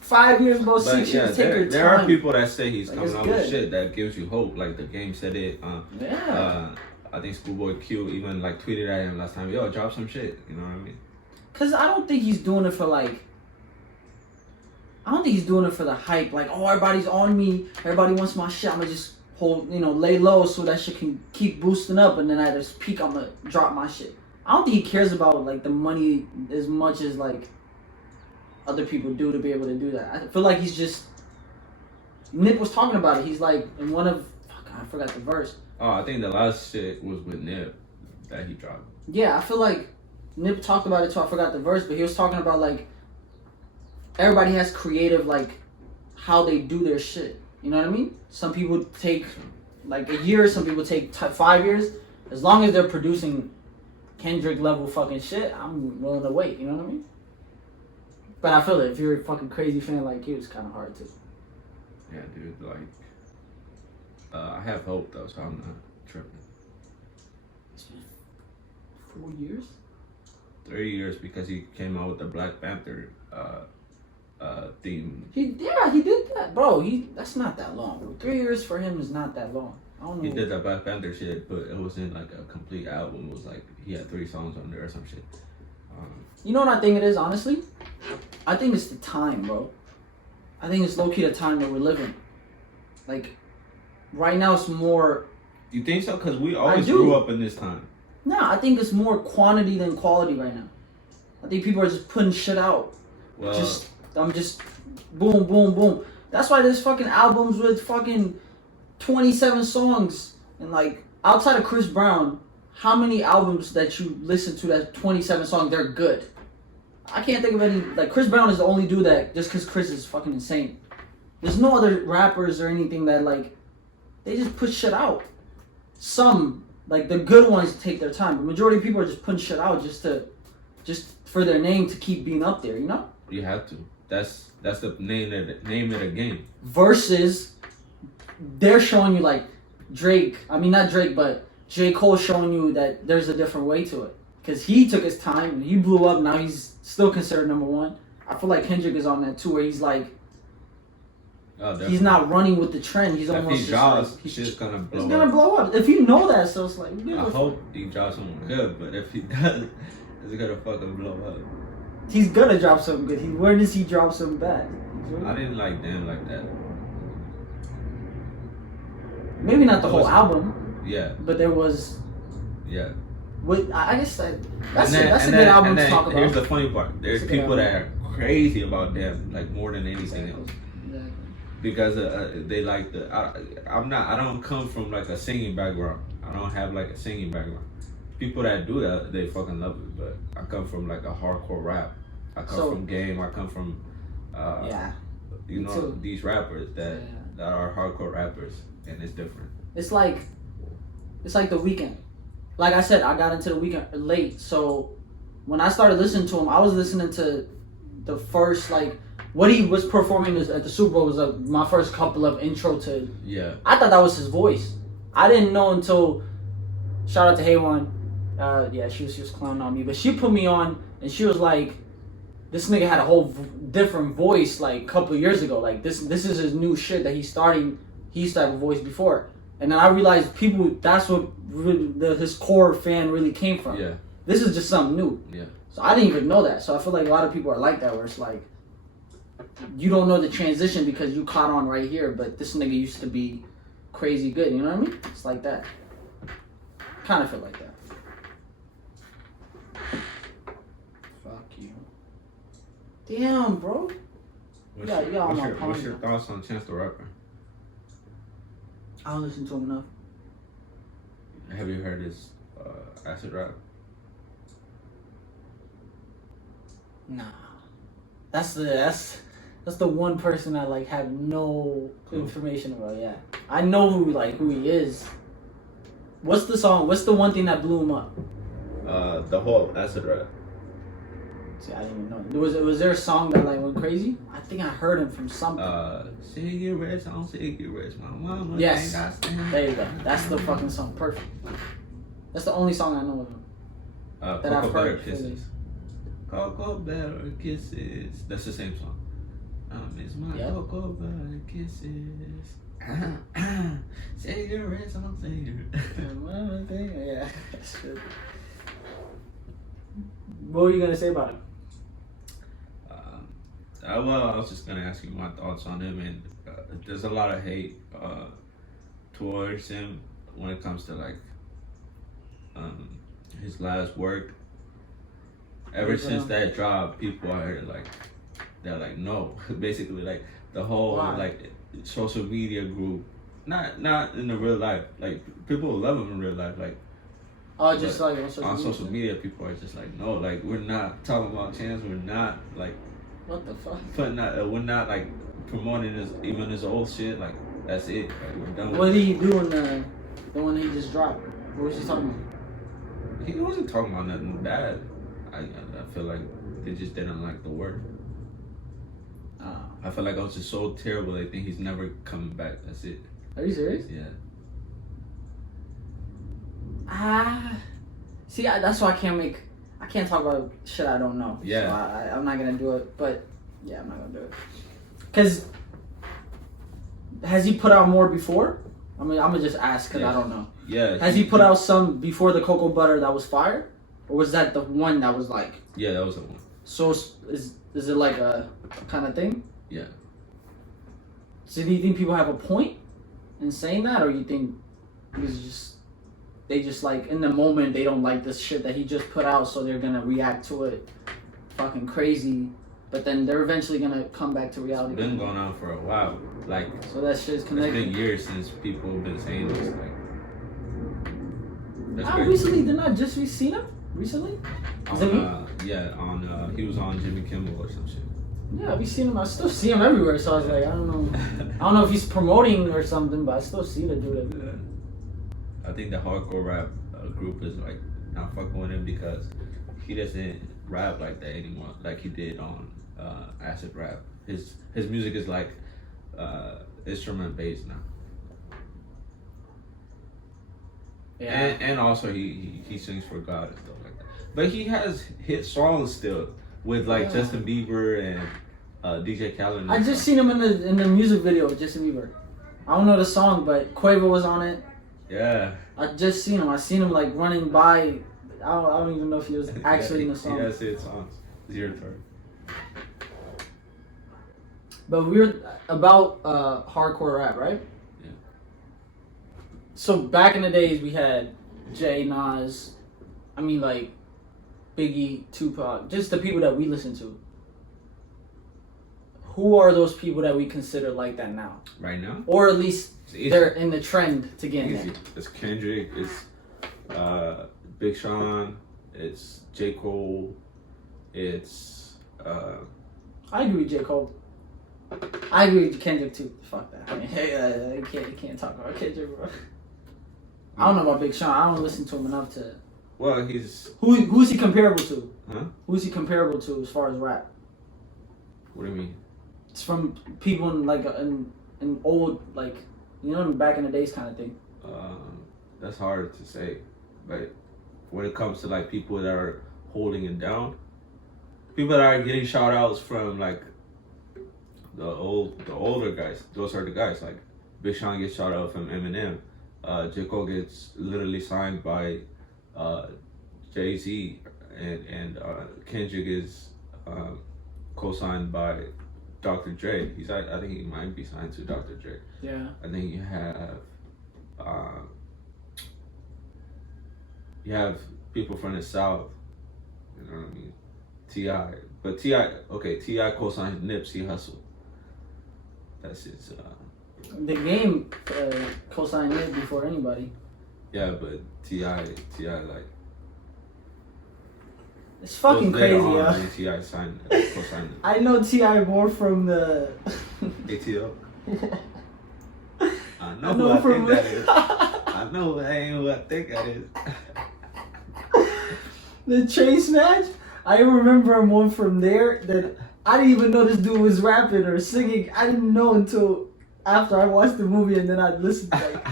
5 years, bro, 6 years, take your time. There are people that say he's coming out with shit that gives you hope. Like The Game said it. I think Schoolboy Q even like tweeted at him last time. Yo, drop some shit. You know what I mean? Cause I don't think he's doing it for like. I don't think he's doing it for the hype. Like, oh, everybody's on me. Everybody wants my shit. I'ma just lay low so that shit can keep boosting up, and then at this peak, I'ma drop my shit. I don't think he cares about like the money as much as like other people do to be able to do that. I feel like he's just. Nip was talking about it. He's like in one of I forgot the verse. Oh, I think the last shit was with Nip. that he dropped. Yeah, I feel like Nip talked about it too. I forgot the verse, but he was talking about like everybody has creative like how they do their shit. You know what I mean? Some people take like a year, some people take 5 years. As long as they're producing Kendrick level fucking shit, I'm willing to wait. You know what I mean? But I feel it. If you're a fucking crazy fan like you, it's kind of hard to. Yeah, dude. Like, I have hope though, so I'm not tripping. It's been 4 years. 3 years because he came out with the Black Panther theme. He did that, bro. That's not that long. 3 years for him is not that long. I don't know. He did that Black Panther shit, but it wasn't like a complete album. It was like he had 3 songs on there or some shit. You know what I think it is, honestly? I think it's the time, bro. I think it's low-key the time that we're living. Like, right now it's more... You think so? Because we always grew up in this time. Nah, I think it's more quantity than quality right now. I think people are just putting shit out. Well, I'm just boom, boom, boom. That's why there's fucking albums with fucking 27 songs. And like, outside of Chris Brown, how many albums that you listen to that 27 songs, they're good? I can't think of any. Like, Chris Brown is the only dude that, just because Chris is fucking insane. There's no other rappers or anything that, like, they just put shit out. Some, like, the good ones take their time. The majority of people are just putting shit out just for their name to keep being up there, you know? You have to. That's the name of the game. Versus, they're showing you, like, Drake. I mean, not Drake, but J. Cole showing you that there's a different way to it. Because he took his time and he blew up. Now he's still considered number one. I feel like Kendrick is on that too, where he's like, he's not running with the trend. He's almost if he draws, he's just gonna blow up. He's gonna blow up. If you know that, so it's like, I hope he draws something good, but if he does, it's gonna fucking blow up. He's gonna drop something good. Where does he drop something bad? I didn't like Dan like that. Maybe not the whole album. Yeah. But there was. Yeah. I guess that's a good album to talk about. Here's the funny part. There's people that are crazy about them, like more than anything else. Exactly. Because they like I don't come from like a singing background. I don't have like a singing background. People that do that, they fucking love it. But I come from like a hardcore rap. I come from game. I come from you know too. These rappers that are hardcore rappers, and it's different. It's like The Weeknd. Like I said, I got into The Weeknd late, so when I started listening to him, I was listening to the first, like, what he was performing at the Super Bowl was my first couple of intro to. Yeah. I thought that was his voice. I didn't know until, shout out to Haywan. She was clowning on me, but she put me on, and she was like, this nigga had a whole different voice like a couple of years ago. Like this is his new shit that he's starting. He used to have a voice before. And then I realized that's what his core fan really came from. Yeah. This is just something new. Yeah. So I didn't even know that. So I feel like a lot of people are like that, where it's like, you don't know the transition because you caught on right here, but this nigga used to be crazy good. You know what I mean? It's like that. Kind of feel like that. Fuck you. Damn, bro. What's your thoughts on Chance the Rapper? I don't listen to him enough. Have you heard his acid rap? Nah. That's the one person I like have no information about. Yeah, I know who he is. What's the song? What's the one thing that blew him up? The whole acid rap. See, I didn't even know. Was there a song that like went crazy? I think I heard him from something. Cigarettes on cigarettes, my mama. Yes. There you go. That's the fucking song. Perfect. That's the only song I know of him. That I've heard. Kisses. Cocoa Better Kisses. That's the same song. It's my Cocoa Better Kisses. Cigarettes on cigarettes. Yeah, that's good. What were you gonna say about him? Well, I was just gonna ask you my thoughts on him, and there's a lot of hate towards him when it comes to like his last work. Ever since that drop, people are like, they're like, no, basically like the whole like social media group, not in the real life. Like people love him in real life, like Oh, just like on social media, people are just like, no, like we're not talking about Chance. We're not like what the fuck? we're not like promoting his old shit. Like that's it. Like, we're done. What did he do in the one he just dropped? What was he talking about? He wasn't talking about nothing bad. I feel like they just didn't like the word. I feel like I was just so terrible. They think he's never coming back. That's it. Are you serious? Yeah. See, that's why I can't talk about shit I don't know. Yeah. So I'm not gonna do it. But yeah, I'm not gonna do it. Cause has he put out more before? I mean, I'm gonna just ask because I don't know. Yeah. Has he put out some before the cocoa butter that was fire, or was that the one that was like? Yeah, that was the one. So is it like a kind of thing? Yeah. So do you think people have a point in saying that, or you think they just like in the moment they don't like this shit that he just put out, so they're gonna react to it fucking crazy, but then they're eventually gonna come back to reality. It's been going on for a while, like. So that shit's connected. It's been years since people have been saying this, like. That's Recently, didn't I just see him recently? He was on Jimmy Kimmel or some shit. Yeah, we seen him. I still see him everywhere. So I was like, I don't know if he's promoting or something, but I still see the dude. Yeah. I think the hardcore rap group is like not fucking with him because he doesn't rap like that anymore, like he did on acid rap. His music is like instrument based now. Yeah. And also he sings for God and stuff like that. But he has hit songs still with like Justin Bieber and DJ Khaled. I just seen him in the music video with Justin Bieber. I don't know the song, but Quavo was on it. Yeah. I just seen him. I seen him like running by. I don't even know if he was actually in the song. He has hit songs. It's your turn. But we're about hardcore rap, right? Yeah. So back in the days, we had Jay, Nas. I mean, like Biggie, Tupac, just the people that we listen to. Who are those people that we consider like that now? Right now? Or at least they're in the trend to get in there. It's Kendrick, it's Big Sean, it's J. Cole, it's... I agree with J. Cole. I agree with Kendrick too. Fuck that. I mean, you can't talk about Kendrick, bro. I don't know about Big Sean. I don't listen to him enough to... Well, he's... Who's he comparable to? Huh? Who's he comparable to as far as rap? What do you mean? It's from people in like an old, like, you know, back in the days kind of thing. That's hard to say, but when it comes to like people that are holding it down, people that are getting shout outs from like the older guys, those are the guys. Like Big Sean gets shout out from Eminem. J. Cole gets literally signed by Jay-Z, and Kendrick is co-signed by Dr. Dre. I think he might be signed to Dr. Dre. Yeah. I think you have people from the South. You know what I mean? T.I. But T.I. co-signed Nipsey Hussle. That's his. The Game co-signed it before anybody. Yeah, but T.I. like. It's fucking crazy, yo. T.I. co-signed it. I know T.I. more from the ATO. I know who I think that is. I know that ain't who I think that is. The Chase match. I remember one from there that I didn't even know this dude was rapping or singing. I didn't know until after I watched the movie and then I listened. Like,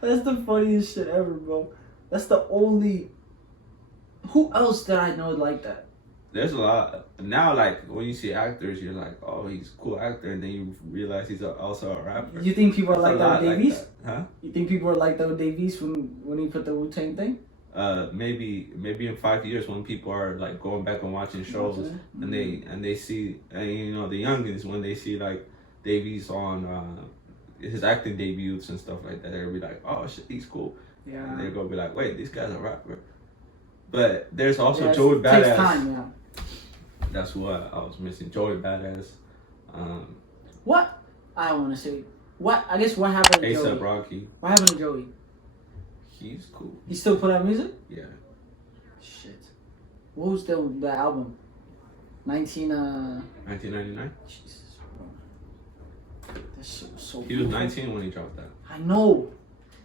that's the funniest shit ever, bro. That's the only. Who else did I know like that? There's a lot now. Like when you see actors, you're like, "Oh, he's a cool actor," and then you realize he's also a rapper. You think people are like that with Davies? Like that. Huh? You think people are like that with Davies when he put the Wu-Tang thing? Maybe in 5 years when people are like going back and watching shows and they see, and you know, the youngins, when they see like Davies on his acting debuts and stuff like that, they'll be like, "Oh shit, he's cool." Yeah. And they're gonna be like, "Wait, this guy's a rapper." But there's also Joey Badass. Takes time, yeah. That's what I was missing. Joey Badass. What? I want to say. What? I guess what happened to Joey? A$AP Rocky. What happened to Joey? He's cool. He still put out music? Yeah. Shit. What was the album? 1999? Jesus, bro. That shit was so He was 19 when he dropped that. I know.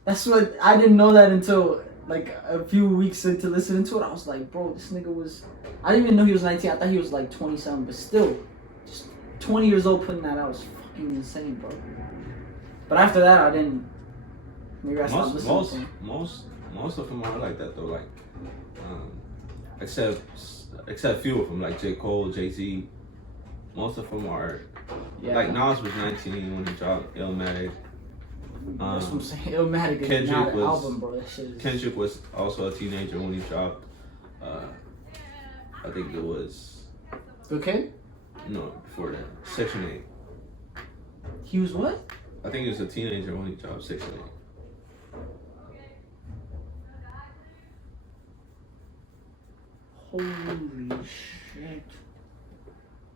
That's what, I didn't know that until like a few weeks into listening to it. I was like, bro, this nigga was, I didn't even know he was 19. I thought he was like 20-something, but still, just 20 years old putting that out was fucking insane, bro. But after that, I didn't, maybe I stopped listening to him. Most of them are like that though, like, except few of them, like J. Cole, Jay-Z. Most of them are, like Nas was 19 when he dropped Illmatic. That's what I'm saying. Illmatic is Kendrick not an was, album, bro. That shit is... Kendrick was also a teenager when he dropped, I think it was... Okay? No, before that. Section 8. He was what? I think he was a teenager when he dropped Section 8. Holy shit.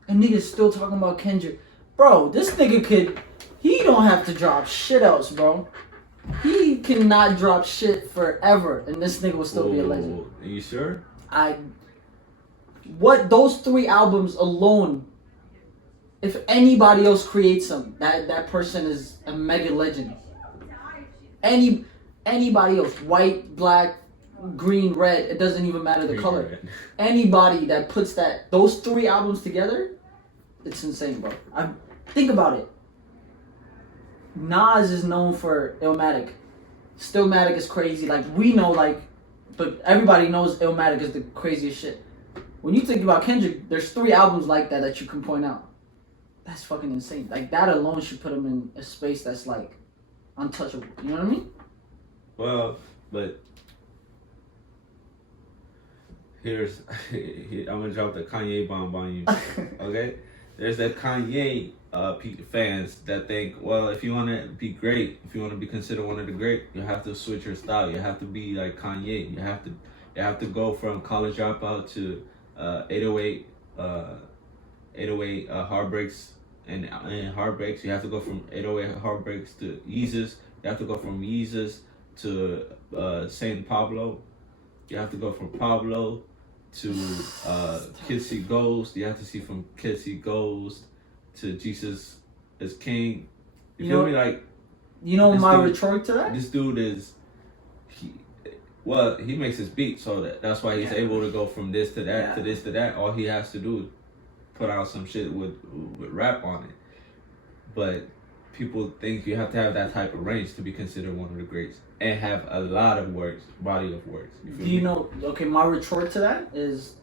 And niggas still talking about Kendrick. Bro, this nigga could... He don't have to drop shit else, bro. He cannot drop shit forever, and this nigga will still be a legend. Are you sure? What, those 3 albums alone, if anybody else creates them, that person is a mega legend. Anybody else, white, black, green, red, it doesn't even matter the Green, color. red. Anybody that puts those 3 albums together, it's insane, bro. Think about it. Nas is known for Illmatic. Stillmatic is crazy. Like, we know, like, but everybody knows Illmatic is the craziest shit. When you think about Kendrick, there's 3 albums like that you can point out. That's fucking insane. Like, that alone should put him in a space that's, like, untouchable. You know what I mean? Well, but here's I'm gonna drop the Kanye bomb on you. Okay, there's that Kanye fans that think, well, if you want to be great, if you want to be considered one of the great, you have to switch your style. You have to be like Kanye. You have to go from College Dropout to 808 Heartbreaks and Heartbreaks. You have to go from 808 Heartbreaks to Yeezus. You have to go from Yeezus to Saint Pablo. You have to go from Pablo to Kids See Ghost. You have to see from Kids See Ghost to Jesus is King. You feel me? Like, you know my retort to that? This dude is, he makes his beat, so that's why he's able to go from this to that to this to that. All he has to do is put out some shit with rap on it. But people think you have to have that type of range to be considered one of the greats and have a lot of words, body of words. You know, okay, my retort to that is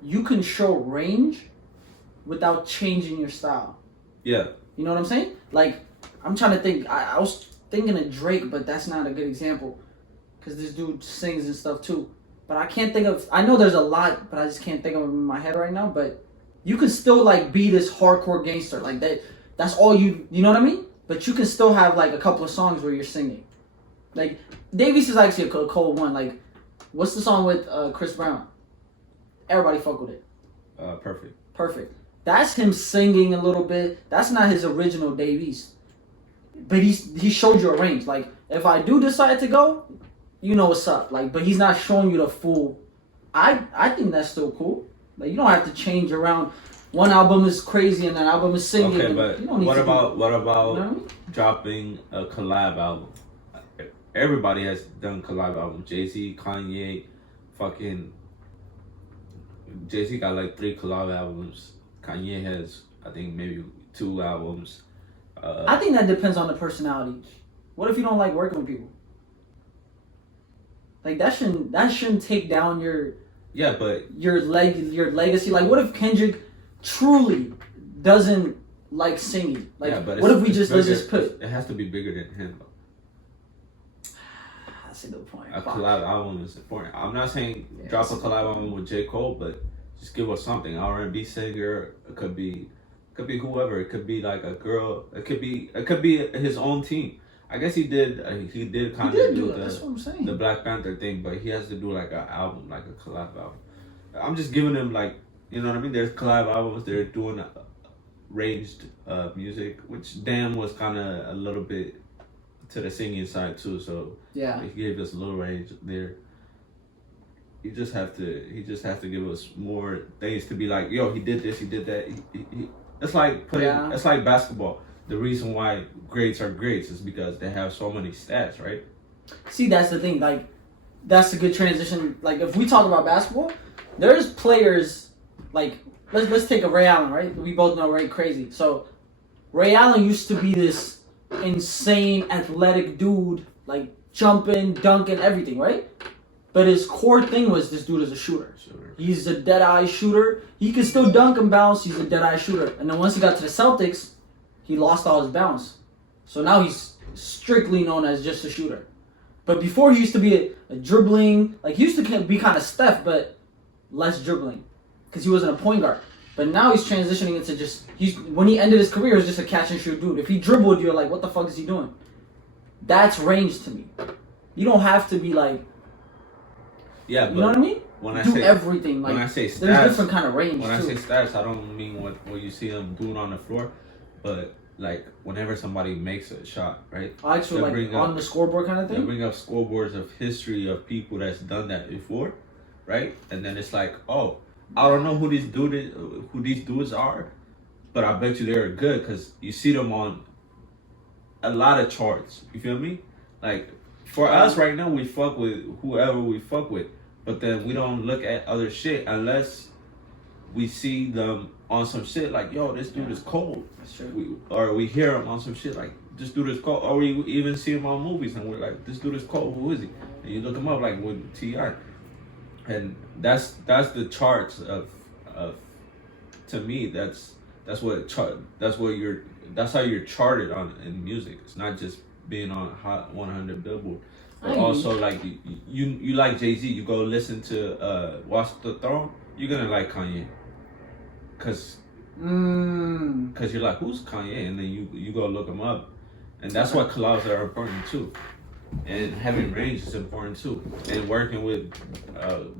you can show range without changing your style. Yeah. You know what I'm saying? Like, I'm trying to think. I was thinking of Drake, but that's not a good example because this dude sings and stuff too. But I can't think of, I know there's a lot, but I just can't think of them in my head right now. But you can still like be this hardcore gangster. Like that's all you know what I mean? But you can still have like a couple of songs where you're singing. Like, Davies is actually a cold one. Like, what's the song with Chris Brown? Everybody fuck with it. Perfect. That's him singing a little bit. That's not his original Davies. But he showed you a range. Like, if I do decide to go, you know what's up. Like, but he's not showing you the full. I think that's still cool. Like, you don't have to change around. One album is crazy and an album is singing. Okay, but you don't need what about you know dropping a collab album? Everybody has done collab albums. Jay-Z, Kanye, fucking Jay-Z got like 3 collab albums. Kanye has, I think, maybe 2 albums. I think that depends on the personality. What if you don't like working with people? Like, that shouldn't take down your legacy. Like, what if Kendrick truly doesn't like singing? Like, but what if let's just put it has to be bigger than him. That's a good point. A collab album is important. I'm not saying drop a collab album with J. Cole, but just give us something. R&B singer. It could be whoever. It could be like a girl. It could be his own team. I guess he did kind of do that's what I'm saying. The Black Panther thing, but he has to do like an album, like a collab album. I'm just giving him, like, you know what I mean? There's collab albums. They're doing ranged music, which Damn was kind of a little bit to the singing side too. So Yeah. he gave us a little range there. He just have to give us more things to be like, yo, he did this, he did that. It's like it's like basketball. The reason why greats are greats is because they have so many stats, right? See, that's the thing. Like, that's a good transition. Like, if we talk about basketball, there's players like let's take a Ray Allen, right? We both know Ray crazy. So Ray Allen used to be this insane athletic dude, like jumping, dunking, everything, right? But his core thing was this dude is a shooter. He's a dead-eye shooter. He can still dunk and bounce. He's a dead-eye shooter. And then once he got to the Celtics, he lost all his bounce. So now he's strictly known as just a shooter. But before he used to be a dribbling, like he used to be kind of Steph, but less dribbling. Because he wasn't a point guard. But now he's transitioning into when he ended his career, he was just a catch and shoot dude. If he dribbled, you're like, what the fuck is he doing? That's range to me. You don't have to be like, yeah, but you know what I mean? When I do say everything, like when I say stats, there's different kind of range. When I too. say stats, I don't mean what you see them doing on the floor, but like whenever somebody makes a shot, right? Actually, like on the scoreboard kind of thing. They bring up scoreboards of history of people that's done that before, right? And then it's like, oh, I don't know who these dudes are, but I bet you they're good because you see them on a lot of charts. You feel me? Like for us right now, we fuck with whoever we fuck with, but then we don't look at other shit unless we see them on some shit like, yo, this dude is cold. That's true. We hear him on some shit like, this dude is cold. Or we even see him on movies and we're like, this dude is cold. Who is he? And you look him up like with T.I. And that's the charts of to me that's how you're charted on in music. It's not just being on Hot 100 Billboard. But also like you like Jay-Z, you go listen to Watch the Throne, you're gonna like Kanye. Cause you're like, who's Kanye? And then you go look him up. And that's why collabs are important too. And having range is important too. And working with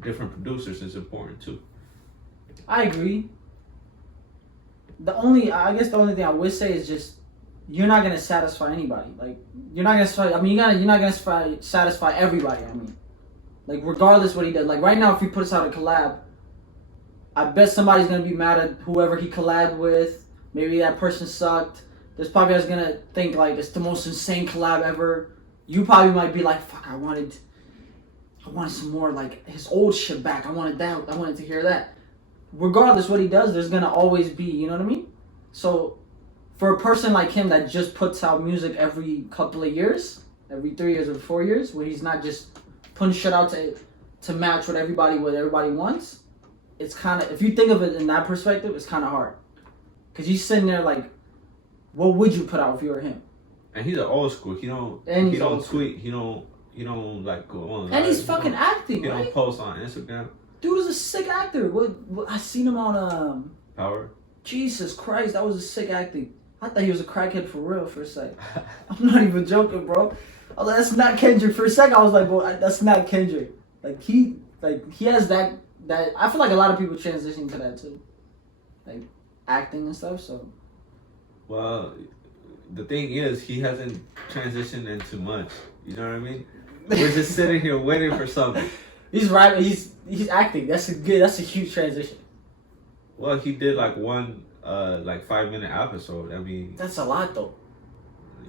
different producers is important too. I agree. I guess the only thing I would say is just you're not gonna satisfy anybody. Like you're not gonna satisfy everybody. I mean, like regardless what he does. Like right now, if he puts out a collab, I bet somebody's gonna be mad at whoever he collabed with. Maybe that person sucked. There's probably guys gonna think like it's the most insane collab ever. You probably might be like, fuck, I wanted some more like his old shit back. I wanted to hear that. Regardless what he does, there's gonna always be, you know what I mean? So for a person like him that just puts out music every couple of years, every 3 years or 4 years, where he's not just putting shit out to match what everybody wants, it's kind of, if you think of it in that perspective, it's kind of hard. Because he's sitting there like, what would you put out if you were him? And he's an old school. He don't tweet. He don't like go on. And he's fucking acting, He right? don't post on Instagram. Dude is a sick actor. What I seen him on Power. Jesus Christ, that was a sick acting. I thought he was a crackhead for real for a second. I'm not even joking, bro. I was like, that's not Kendrick. For a second, I was like, bro, that's not Kendrick. Like he has that. I feel like a lot of people transition to that too, like acting and stuff. So. Well, the thing is, he hasn't transitioned into much. You know what I mean? We're just sitting here waiting for something. He's right. He's acting. That's a huge transition. Well, he did like one 5-minute episode. I mean, that's a lot though.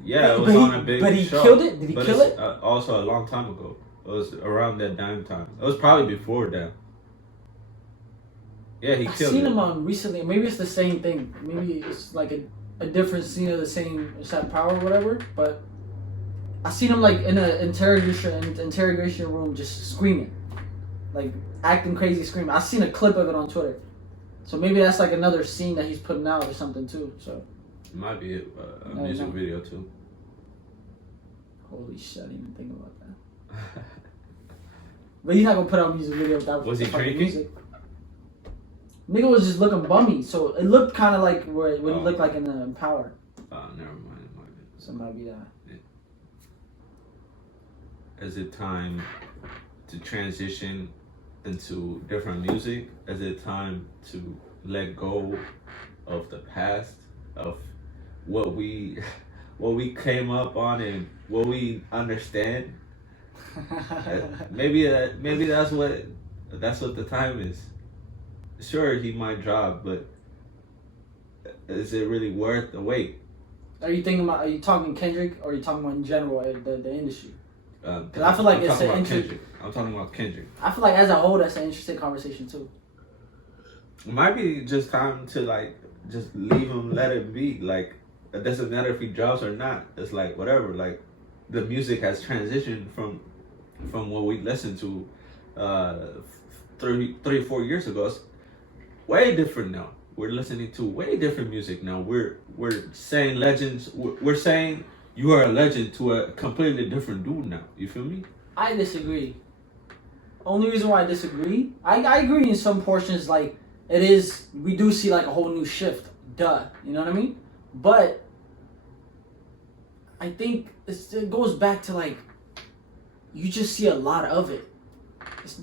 Yeah, it was on a big show. But he killed it. Did he kill it? Also, a long time ago. It was around that damn time. It was probably before that. Yeah, he killed it. I've seen him on recently. Maybe it's the same thing. Maybe it's like a different scene of the same set power or whatever. But I seen him like in an interrogation room, just screaming, like acting crazy, screaming. I seen a clip of it on Twitter. So maybe that's like another scene that he's putting out or something too. So it might be a music video too. Holy shit! I didn't even think about that. But he's not gonna put out a music video without was he drinking? Music. Nigga was just looking bummy, so it looked kind of like what he looked like in the Power. Oh, never mind. So it might be that. Yeah. Is it time to transition into different music? Is it time to let go of the past, of what we what we came up on and what we understand. Maybe that's what the time is. Sure, he might drop, but is it really worth the wait? Are you talking Kendrick or are you talking about in general the industry? Because I feel like I'm talking about Kendrick. I feel like as a whole, that's an interesting conversation too. It might be just time to like just leave him, let it be. Like it doesn't matter if he drops or not. It's like whatever. Like the music has transitioned from what we listened to 3 or 4 years ago. It's way different now. We're listening to way different music now. We're saying legends. We're saying you are a legend to a completely different dude now. You feel me? I disagree. Only reason why I disagree, I agree in some portions. Like it is, we do see like a whole new shift. Duh, you know what I mean? But I think it goes back to like you just see a lot of it.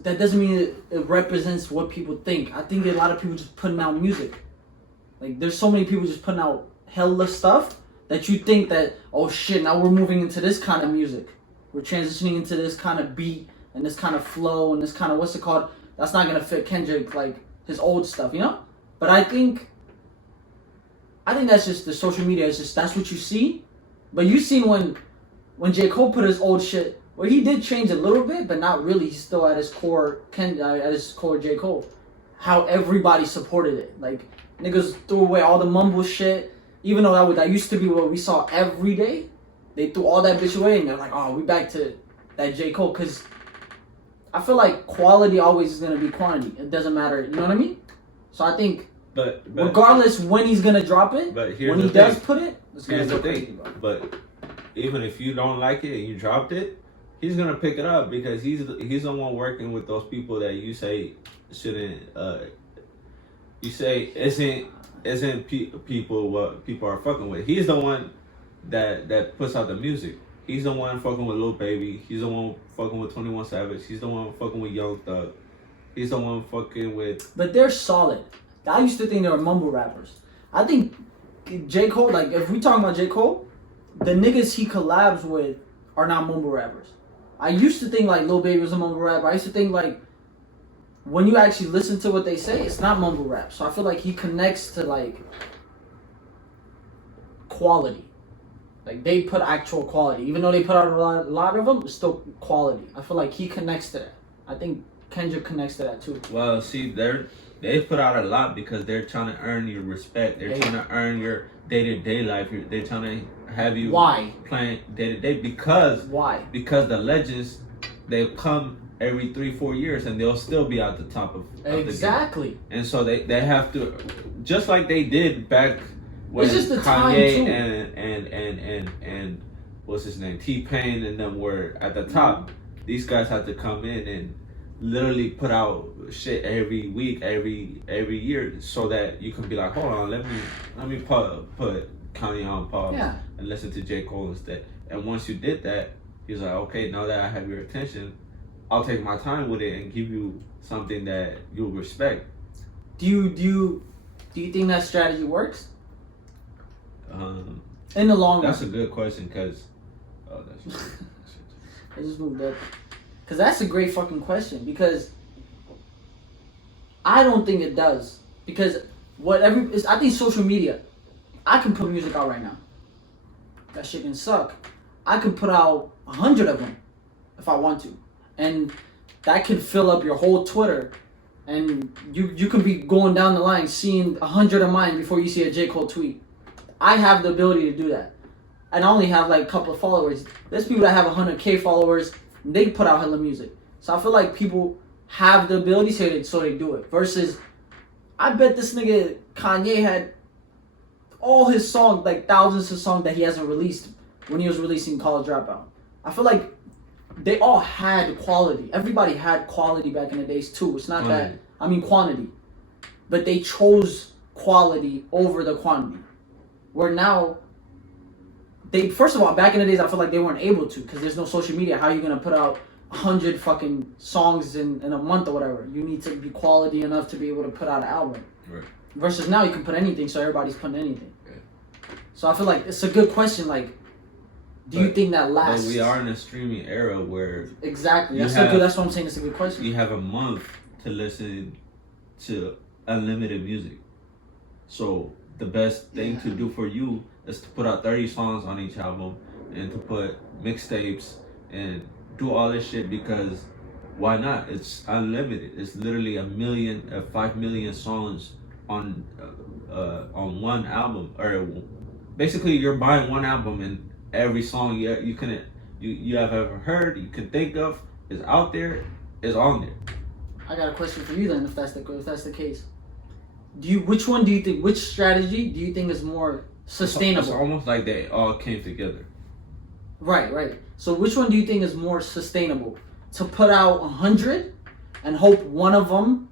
That doesn't mean it represents what people think. I think a lot of people just putting out music. Like there's so many people just putting out hella stuff that you think that, oh shit, now we're moving into this kind of music. We're transitioning into this kind of beat and this kind of flow and this kind of, what's it called? That's not gonna fit Kendrick, like his old stuff, you know? But I think that's just the social media. It's just that's what you see. But you seen when J. Cole put his old shit. Well, he did change a little bit, but not really. He's still at his core, J. Cole. How everybody supported it. Like, niggas threw away all the mumble shit. Even though that used to be what we saw every day. They threw all that bitch away, and they're like, oh, we back to that J. Cole. Because I feel like quality always is going to be quantity. It doesn't matter. You know what I mean? So I think, but regardless when he's going to drop it, but when he does put it, it's going to go crazy. But even if you don't like it and you dropped it, he's gonna pick it up because he's the one working with those people that you say shouldn't. You say isn't people what people are fucking with. He's the one that puts out the music. He's the one fucking with Lil Baby. He's the one fucking with 21 Savage. He's the one fucking with Young Thug. He's the one fucking with. But they're solid. I used to think they were mumble rappers. I think J. Cole, like if we talking about J. Cole, the niggas he collabs with are not mumble rappers. I used to think like Lil Baby was a mumble rapper. I used to think like when you actually listen to what they say, it's not mumble rap. So I feel like he connects to like quality. Like they put actual quality. Even though they put out a lot of them, it's still quality. I feel like he connects to that. I think Kendrick connects to that too. Well, see, they put out a lot because they're trying to earn your respect. They're trying to earn your day-to-day life. They're trying to have you playing day-to-day because the legends, they come every 3-4 years and they'll still be at the top of exactly the game. And so they have to, just like they did back when it's just the Kanye time and what's his name, T-Pain and them were at the top. These guys have to come in and literally put out shit every week, every year, so that you can be like, hold on, let me put Kanye on pause and listen to J. Cole instead. And once you did that, he's like, okay, now that I have your attention, I'll take my time with it and give you something that you'll respect. Do you think that strategy works? In the long run. That's a good question, because I just moved up. Because that's a great fucking question. Because I don't think it does. Because I think social media, I can put music out right now. That shit can suck. I can put out 100 of them if I want to. And that can fill up your whole Twitter. And you can be going down the line seeing 100 of mine before you see a J. Cole tweet. I have the ability to do that. And I only have like a couple of followers. There's people that have 100K followers. They put out hella music. So I feel like people have the ability, so they do it. Versus, I bet this nigga Kanye had all his songs, like thousands of songs that he hasn't released when he was releasing College Dropout. I feel like they all had quality. Everybody had quality back in the days too. It's not that, I mean quantity. But they chose quality over the quantity. Where now, first of all, back in the days, I feel like they weren't able to because there's no social media. How are you going to put out 100 fucking songs in a month or whatever? You need to be quality enough to be able to put out an album. Right. Versus now, you can put anything, so everybody's putting anything. Right. So I feel like it's a good question. Like, Do you think that lasts? But we are in a streaming era where exactly. That's what I'm saying. It's a good question. You have a month to listen to unlimited music. So the best thing to do for you is to put out 30 songs on each album and to put mixtapes and do all this shit because why not? It's unlimited. It's literally 5 million songs on one album, or basically you're buying one album and every song you have ever heard, you can think of, is out there, is on there. I got a question for you then, if that's the case. Which strategy do you think is more sustainable? It's almost like they all came together. Right. So which one do you think is more sustainable? To put out 100 and hope one of them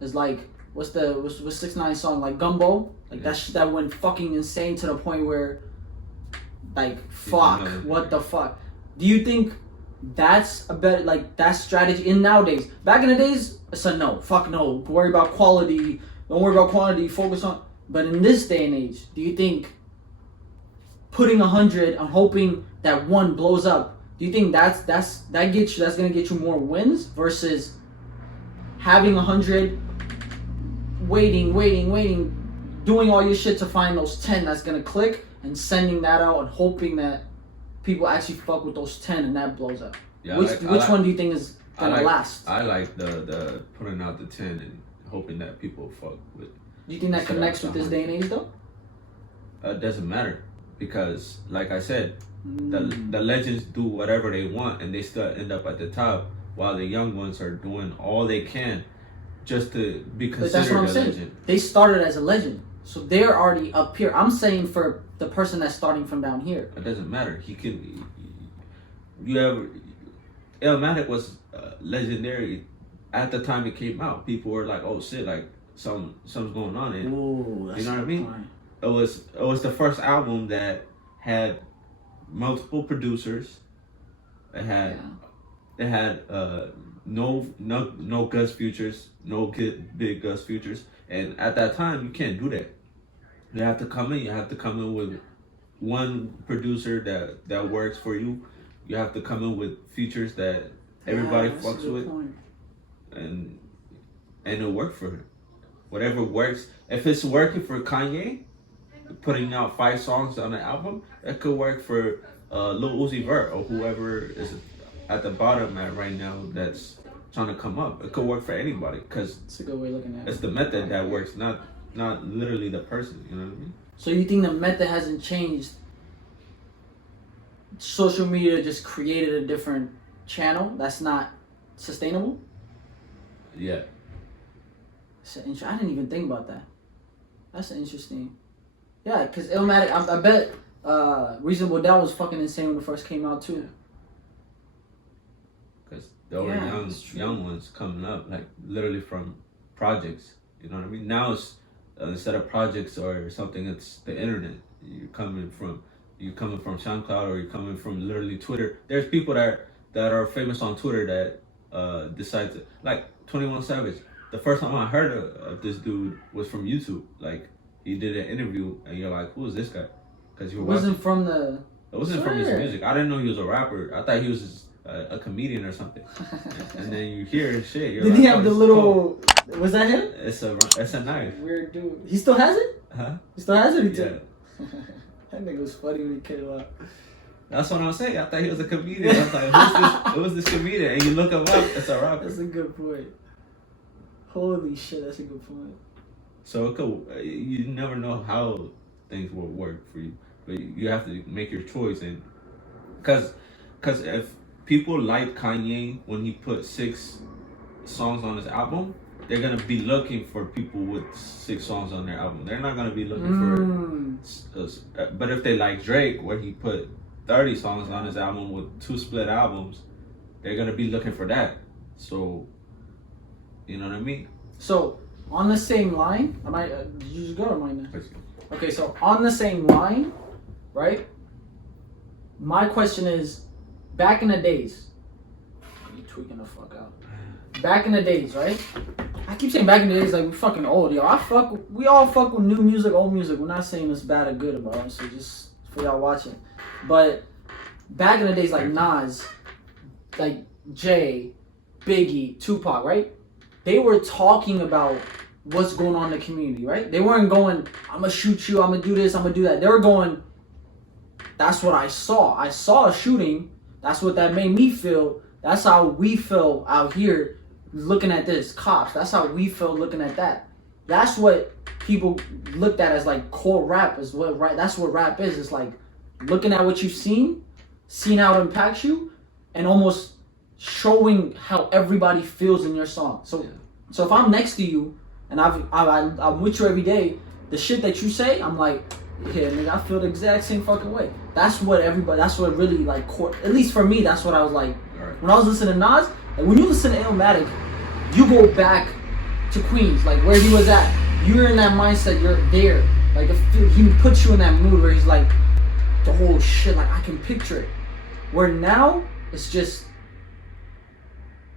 is like, what's 6ix9ine song, like Gumbo? Like that went fucking insane to the point where, like, fuck, what the fuck? Do you think that's a better, like, that strategy in nowadays? Back in the days, it's a no. Fuck no. Worry about quality. Don't worry about quantity. Focus on. But in this day and age, do you think putting 100 and hoping that one blows up, do you think that's gonna get you more wins versus having 100, waiting, doing all your shit to find those 10 that's gonna click and sending that out and hoping that people actually fuck with those 10 and that blows up? Yeah, which one do you think is gonna last? I like the putting out the 10 and hoping that people fuck with. Do you think that connects with this day and age though? It doesn't matter because, like I said, the legends do whatever they want and they still end up at the top, while the young ones are doing all they can just to be considered that's what I'm a saying. legend. They started as a legend, so they're already up here. I'm saying for the person that's starting from down here. It doesn't matter. Illmatic was legendary at the time it came out. People were like, "Oh shit, like something's going on." And ooh, you know what I mean? Point. It was the first album that had multiple producers. It had no Gus features, no big Gus features, and at that time you can't do that. You have to come in with one producer that works for you. You have to come in with features that everybody fucks with, and it'll work for him. Whatever works. If it's working for Kanye, putting out 5 songs on an album, that could work for Lil Uzi Vert or whoever is at the bottom right now that's trying to come up. It could work for anybody because it's a good way of looking at it. It's the method that works, not literally the person. You know what I mean? So you think the method hasn't changed? Social media just created a different channel that's not sustainable? Yeah. I didn't even think about that. That's interesting. Yeah, because Illmatic, I bet Reasonable Doubt was fucking insane when it first came out too. Because there were young ones coming up, like literally from projects. You know what I mean? Now it's instead of projects or something, it's the internet. You're coming from SoundCloud, or you're coming from literally Twitter. There's people that are famous on Twitter that decide to, like 21 Savage. The first time I heard of this dude was from YouTube. Like, he did an interview, and you're like, who is this guy? Because you were wasn't from his music. I didn't know he was a rapper. I thought he was just a comedian or something. And then you hear his shit. You're Did like, he have the little? Cool. Was that him? It's a knife. Weird dude. He still has it? Huh? He still has it? Yeah. That nigga was funny when he came out. That's what I'm saying. I thought he was a comedian. I was like, who's this comedian? And you look him up, it's a rapper. That's a good point. Holy shit, that's a good point. So you never know how things will work for you, but you have to make your choice. And because if people like Kanye when he put 6 songs on his album, they're gonna be looking for people with 6 songs on their album. They're not gonna be looking for. But if they like Drake, where he put 30 songs on his album with 2 split albums, they're gonna be looking for that. So, you know what I mean? So on the same line, did you just go or mine now? Okay, so on the same line, right? My question is, back in the days, you tweaking the fuck out. Back in the days, right? I keep saying back in the days like we fucking old, yo. We all fuck with new music, old music. We're not saying it's bad or good about it, so just for y'all watching. But back in the days, like Nas, like Jay, Biggie, Tupac, right? They were talking about what's going on in the community, right? They weren't going, I'm gonna shoot you, I'm gonna do this, I'm gonna do that. They were going, that's what I saw. I saw a shooting. That's what that made me feel. That's how we feel out here looking at this. Cops. That's how we feel looking at that. That's what people looked at as like core rap. Is what right? That's what rap is. It's like looking at what you've seen how it impacts you, and almost showing how everybody feels in your song. So if I'm next to you and I'm with you every day, the shit that you say, I'm like, yeah, nigga, I feel the exact same fucking way. That's what really like, at least for me, that's what I was like. Right. When I was listening to Nas, like when you listen to Illmatic, you go back to Queens, like where he was at. You're in that mindset, you're there. Like he puts you in that mood where he's like, the whole shit, like I can picture it. Where now, it's just,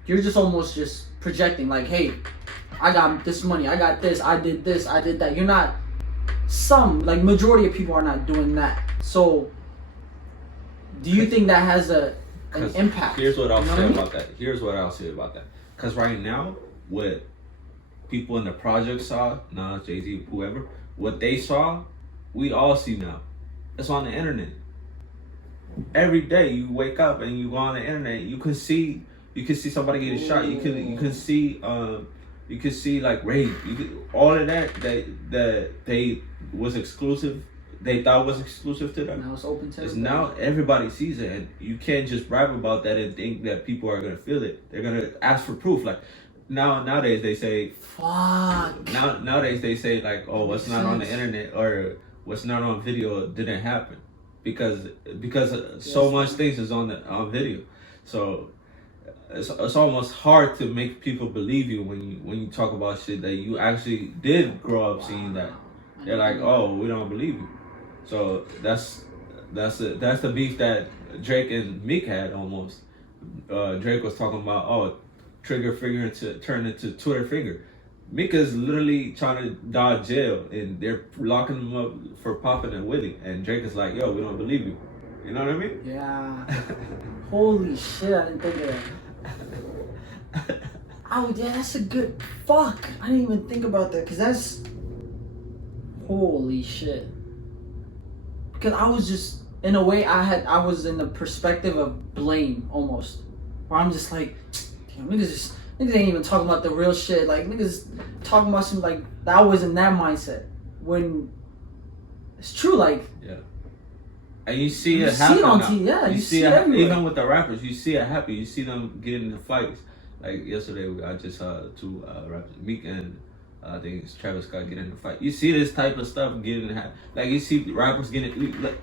you're just almost just projecting, like, hey, I got this money, I got this, I did that. You're not, like majority of people are not doing that. So do you think that has an impact? Here's what I'll say about that. Because right now, what people in the project saw, Nas, Jay-Z, whoever, what they saw, we all see now. It's on the internet. Every day you wake up and you go on the internet, you can see somebody getting shot. You can see like rape. All of that they was exclusive. They thought was exclusive to them. Now it's open to everybody. Now everybody sees it, and you can't just rap about that and think that people are gonna feel it. They're gonna ask for proof. Like nowadays they say, fuck. Nowadays they say like, oh, what's not on the internet or what's not on video didn't happen, because so much things is on video. So it's almost hard to make people believe you when you talk about shit that you actually did grow up seeing. That they're like, oh, we don't believe you. So that's the beef that Drake and Meek had almost. Drake was talking about, oh, trigger finger turn into Twitter finger. Meek is literally trying to dodge jail, and they're locking him up for popping a Willie, and Drake is like, yo, we don't believe you. You know what I mean? Yeah. Holy shit, I didn't think of that. Oh, yeah, that's a good... Fuck. I didn't even think about that, because that's... Holy shit. Because I was just... In a way, I was in the perspective of blame, almost. Where I'm just like, damn, niggas ain't even talking about the real shit. Like, niggas talking about some, like... I was in that mindset. When... It's true, like... Yeah. And you see it happen. You see it everywhere. Even with the rappers, you see it happen. You see them getting into fights. Like yesterday, I just saw two rappers, Meek and I think it's Travis Scott, getting in a fight. You see this type of stuff getting like you see rappers getting.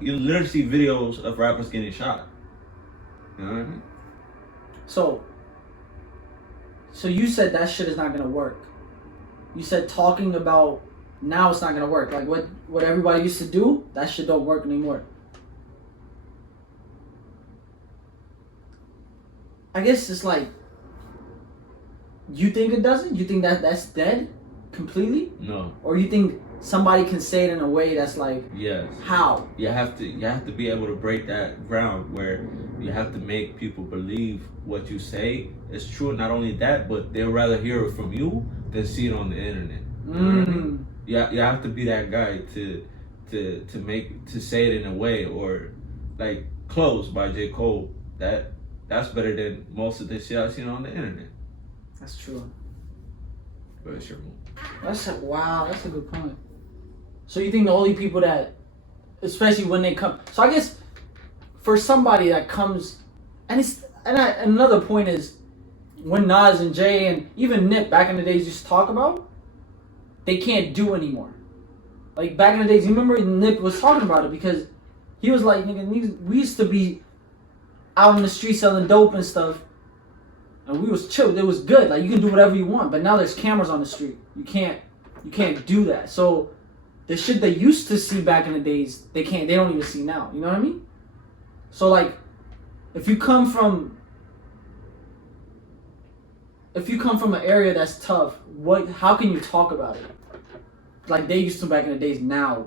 You literally see videos of rappers getting shot. You know what I mean? So you said that shit is not gonna work. You said talking about now it's not gonna work. Like what everybody used to do, that shit don't work anymore. I guess it's like, you think it doesn't? You think that's dead completely? No. Or you think somebody can say it in a way that's like, yes. How? You have to be able to break that ground where you have to make people believe what you say is true. Not only that, but they'll rather hear it from you than see it on the internet. You know what I mean? Yeah, you have to be that guy to say it in a way, or like Close by J. Cole. That's better than most of the shit I've seen on the internet. That's true. But it's your move. That's a good point. So you think the only people that, especially when they come, so I guess for somebody that comes, and another point is when Nas and Jay and even Nip back in the days used to talk about, they can't do anymore. Like back in the days, you remember Nip was talking about it because he was like, nigga, we used to be out in the street selling dope and stuff, and we was chill. It was good. Like you can do whatever you want, but now there's cameras on the street. You can't do that. So the shit they used to see back in the days, they don't even see now. You know what I mean? So like, if you come from an area that's tough, how can you talk about it? Like they used to back in the days now.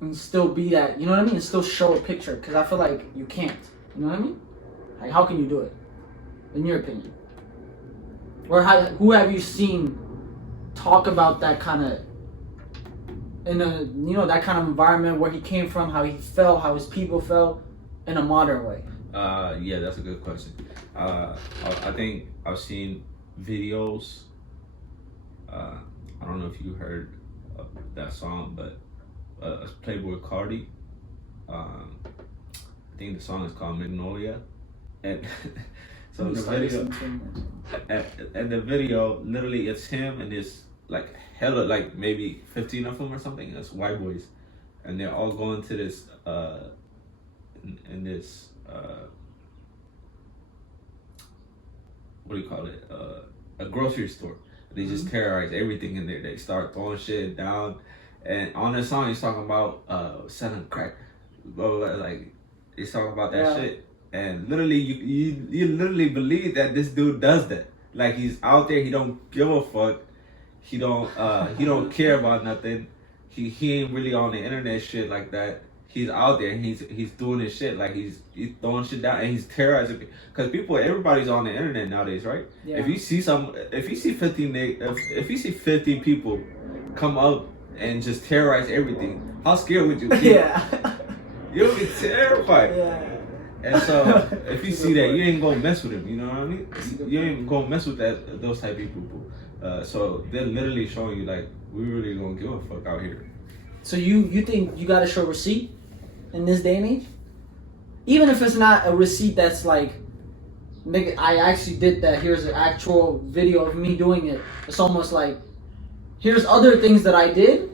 and still be that, you know what I mean? And still show a picture, because I feel like you can't. You know what I mean? Like, how can you do it, in your opinion? Or who have you seen talk about that kind of, in a, you know, that kind of environment where he came from, how he felt, how his people felt, in a modern way? Yeah, that's a good question. I think I've seen videos. I don't know if you heard that song, but Playboy Cardi. I think the song is called Magnolia, and so the video, and the video, literally, it's him and this like hella, like maybe 15 of them or something. It's white boys, and they're all going to this in this what do you call it? A grocery store. They just terrorize everything in there. They start throwing shit down, and on the song he's talking about selling crack, like he's talking about that shit. And literally, you literally believe that this dude does that. Like, he's out there, he don't give a fuck. He don't care about nothing. He ain't really on the internet shit like that. He's out there and he's doing his shit, like he's throwing shit down and he's terrorizing. Because everybody's on the internet nowadays, right? Yeah. If you see 50 people come up and just terrorize everything, how scared would you be? Yeah. You'll be terrified. Yeah. And so if you see that, you ain't gonna mess with them. You know what I mean? You ain't gonna mess with those type of people. So they're literally showing you, like, we really don't give a fuck out here. So you think you gotta show receipt in this day and age? Even if it's not a receipt that's like, nigga, I actually did that, here's an actual video of me doing it. It's almost like, here's other things that I did,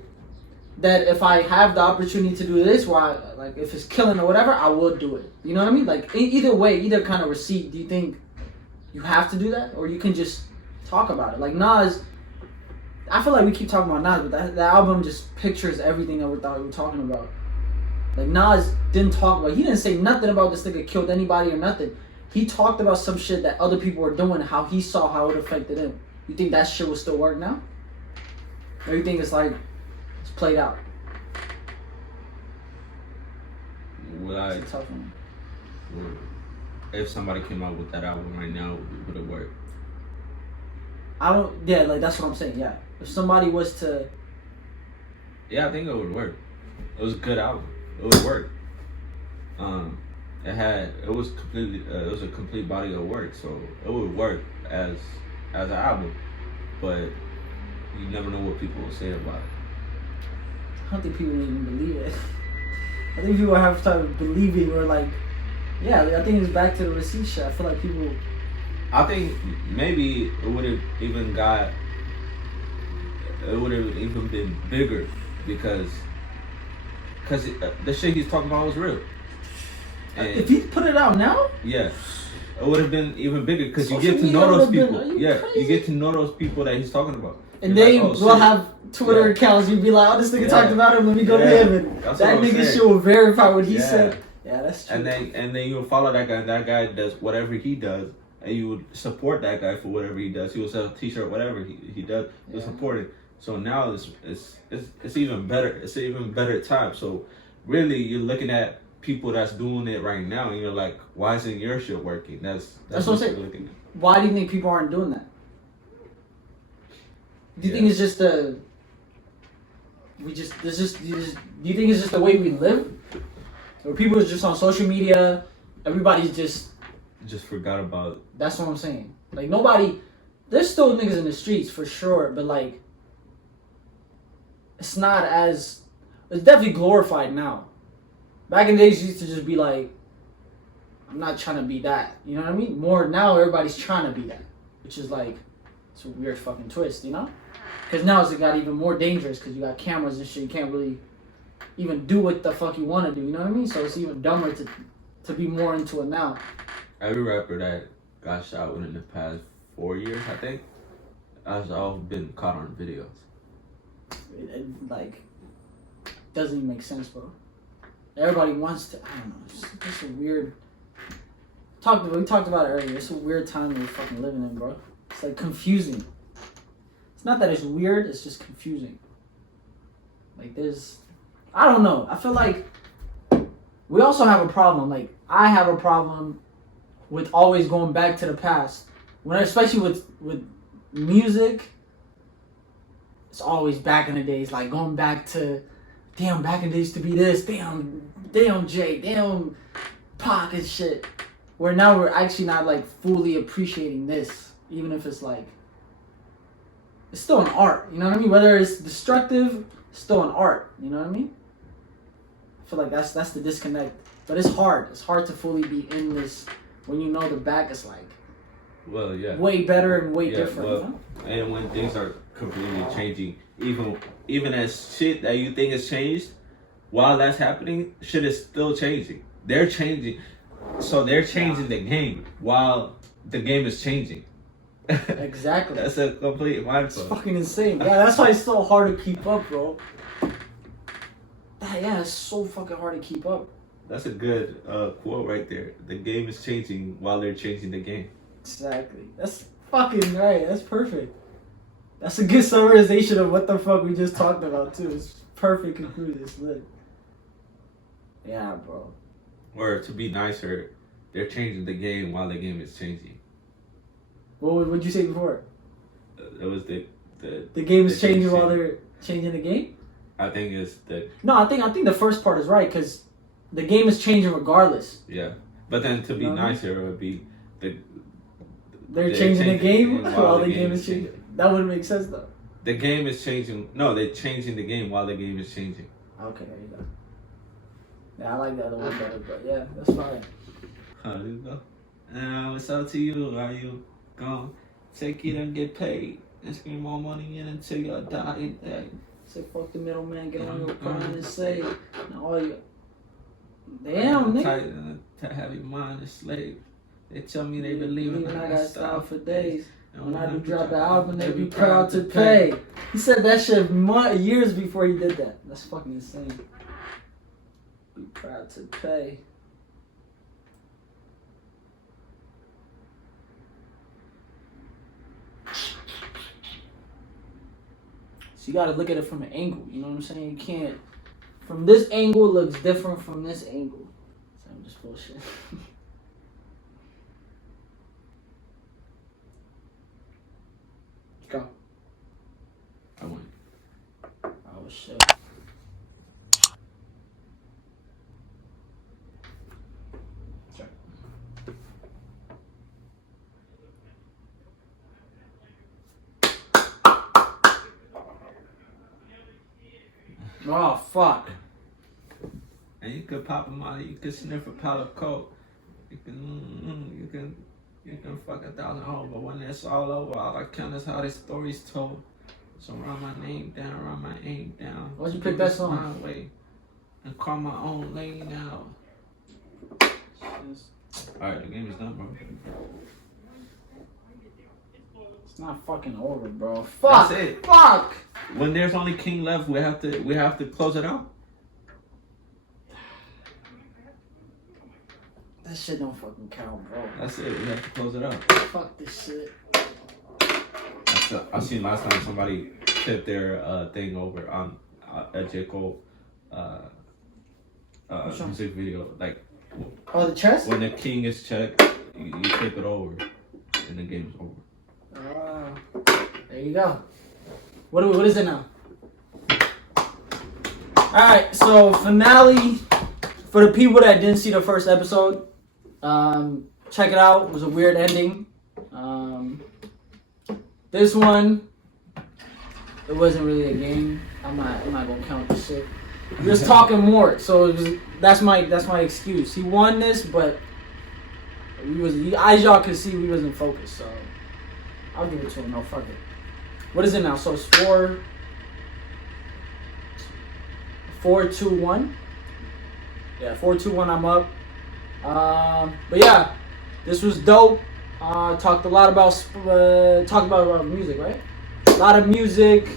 that if I have the opportunity to do this, like if it's killing or whatever, I will do it. You know what I mean? Like, either way, either kind of receipt, do you think you have to do that? Or you can just talk about it? Like Nas, I feel like we keep talking about Nas, but that album just pictures everything that we thought we were talking about. Like, Nas didn't talk about, he didn't say nothing about this nigga killed anybody or nothing. He talked about some shit that other people were doing, how he saw how it affected him. You think that shit will still work now? Or you think it's like, it's played out? It's a tough one. If somebody came out with that album right now, would it work? Like, that's what I'm saying, yeah. If somebody was to... Yeah, I think it would work. It was a good album. It would work. It was a complete body of work, so it would work as an album. But you never know what people will say about it. I don't think people even believe it. I think people have started believing, or like, yeah, I think it's back to the receipt shit. I feel like people... I think maybe it would have even been bigger because the shit he's talking about was real. And if he put it out now, yeah, it would have been even bigger because you get to know those people. You get to know those people that he's talking about. And they will have Twitter accounts. You'd be like, oh, this nigga talked about him. Let me go to him, and that nigga shit will verify what he said. Yeah, that's true. And then you will follow that guy. And that guy does whatever he does. And you would support that guy for whatever he does. He will sell a T-shirt, whatever he does. You'll support it. So now it's even better. It's an even better time. So really, you're looking at people that's doing it right now, and you're like, why isn't your shit working? That's what I'm saying. Looking at. Why do you think people aren't doing that? Do you think it's just do you think it's just the way we live? Or people are just on social media, everybody's just forgot about... That's what I'm saying. Like, nobody... There's still niggas in the streets, for sure, but, like... It's not as... It's definitely glorified now. Back in the days, it used to just be like... I'm not trying to be that. You know what I mean? More now, everybody's trying to be that. Which is, like... It's a weird fucking twist, you know? Because now it's got even more dangerous, because you got cameras and shit. You can't really even do what the fuck you want to do, you know what I mean? So it's even dumber to be more into it now. Every rapper that got shot within the past 4 years, I think, has all been caught on videos. It like, doesn't even make sense, bro. Everybody wants to, I don't know, it's just a weird... We talked about it earlier. It's a weird time we're fucking living in, bro. It's like confusing. It's not that it's weird, it's just confusing. Like, there's I don't know. I feel like we also have a problem. Like, I have a problem with always going back to the past. When, especially with music, it's always back in the days. Like, going back to, damn, back in the days to be this. Damn Jay. Damn Pac and shit. Where now we're actually not, like, fully appreciating this. Even if it's, like, it's still an art. You know what I mean? Whether it's destructive, it's still an art. You know what I mean? I feel like that's the disconnect. But it's hard. It's hard to fully be in this when you know the back is like way better and way different. Well, you know? And when things are completely changing, even as shit that you think has changed, while that's happening, shit is still changing. They're changing. So they're changing the game while the game is changing. Exactly. That's a complete mindfuck. It's fucking insane. Yeah, that's why it's so hard to keep up, bro. Yeah, it's so fucking hard to keep up. That's a good quote right there. The game is changing while they're changing the game. Exactly. That's fucking right. That's perfect. That's a good summarization of what the fuck we just talked about too. It's perfect conclusion. It's lit. Yeah, bro. Or to be nicer, they're changing the game while the game is changing. What would you say before? It was the game is changing while they're changing the game? I think it's No, I think the first part is right because the game is changing regardless. Yeah, but then to be nicer, it would be they're changing the game while the game is changing. That wouldn't make sense though. The game is changing. No, they're changing the game while the game is changing. Okay, there you go. Yeah, I like that a little better, but yeah, that's fine. There you go. Now it's up to you. Are you gonna take it and get paid? Let's get more money in until your dying day. Say fuck the middleman, get on your grind and say, now all you. Damn, nigga. To have your mind enslaved. They tell me they believe in I got style for days. When I do drop an album, they be proud to pay. He said that shit years before he did that. That's fucking insane. Be proud to pay. So you gotta look at it from an angle, you know what I'm saying? You can't, from this angle looks different from this angle. So I'm just bullshit. Let's go. I win. Oh shit. Sorry. Oh fuck. And you could pop them out. You could sniff a pile of coke. You can fuck 1,000 hoes. But when it's all over, all I count is how the story's told. So run my name down, run my aim down. Why'd you pick that song? My way and call my own lane now. Alright, the game is done, bro. It's not fucking over, bro. Fuck. That's it. Fuck. When there's only king left, we have to close it out. That shit don't fucking count, bro. That's it. We have to close it out. Fuck this shit. I seen last time somebody tipped their thing over on a J. Cole music video. Like, oh, the chest? when the king is checked, you tip it over, and the game's over. There you go. What is it now? Alright, so finale. For the people that didn't see the first episode, check it out. It was a weird ending. This one, it wasn't really a game. I'm not gonna count the shit. We're just talking more. So that's my excuse. He won this, but as y'all can see, we wasn't focused. So I'll give it to him. No, fuck it. What is it now? So it's 4-2-1. Yeah, 4-2-1. I'm up. But yeah, this was dope. Talked a lot about music, right? A lot of music.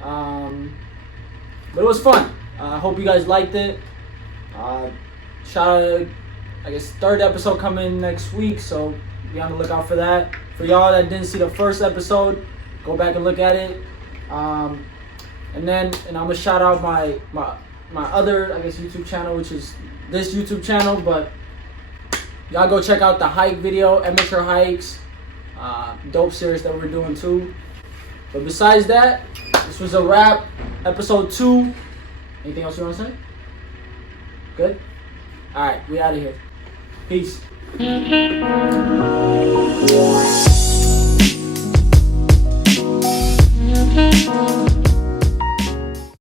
But it was fun. I hope you guys liked it. Shout out, I guess, third episode coming next week, so be on the lookout for that. For y'all that didn't see the first episode, go back and look at it. And I'm gonna shout out my my other, I guess, YouTube channel, which is this YouTube channel. But y'all go check out the hike video, amateur hikes, dope series that we're doing too. But besides that, this was a wrap. Episode 2. Anything else you want to say? Good? Alright, we out of here. Peace.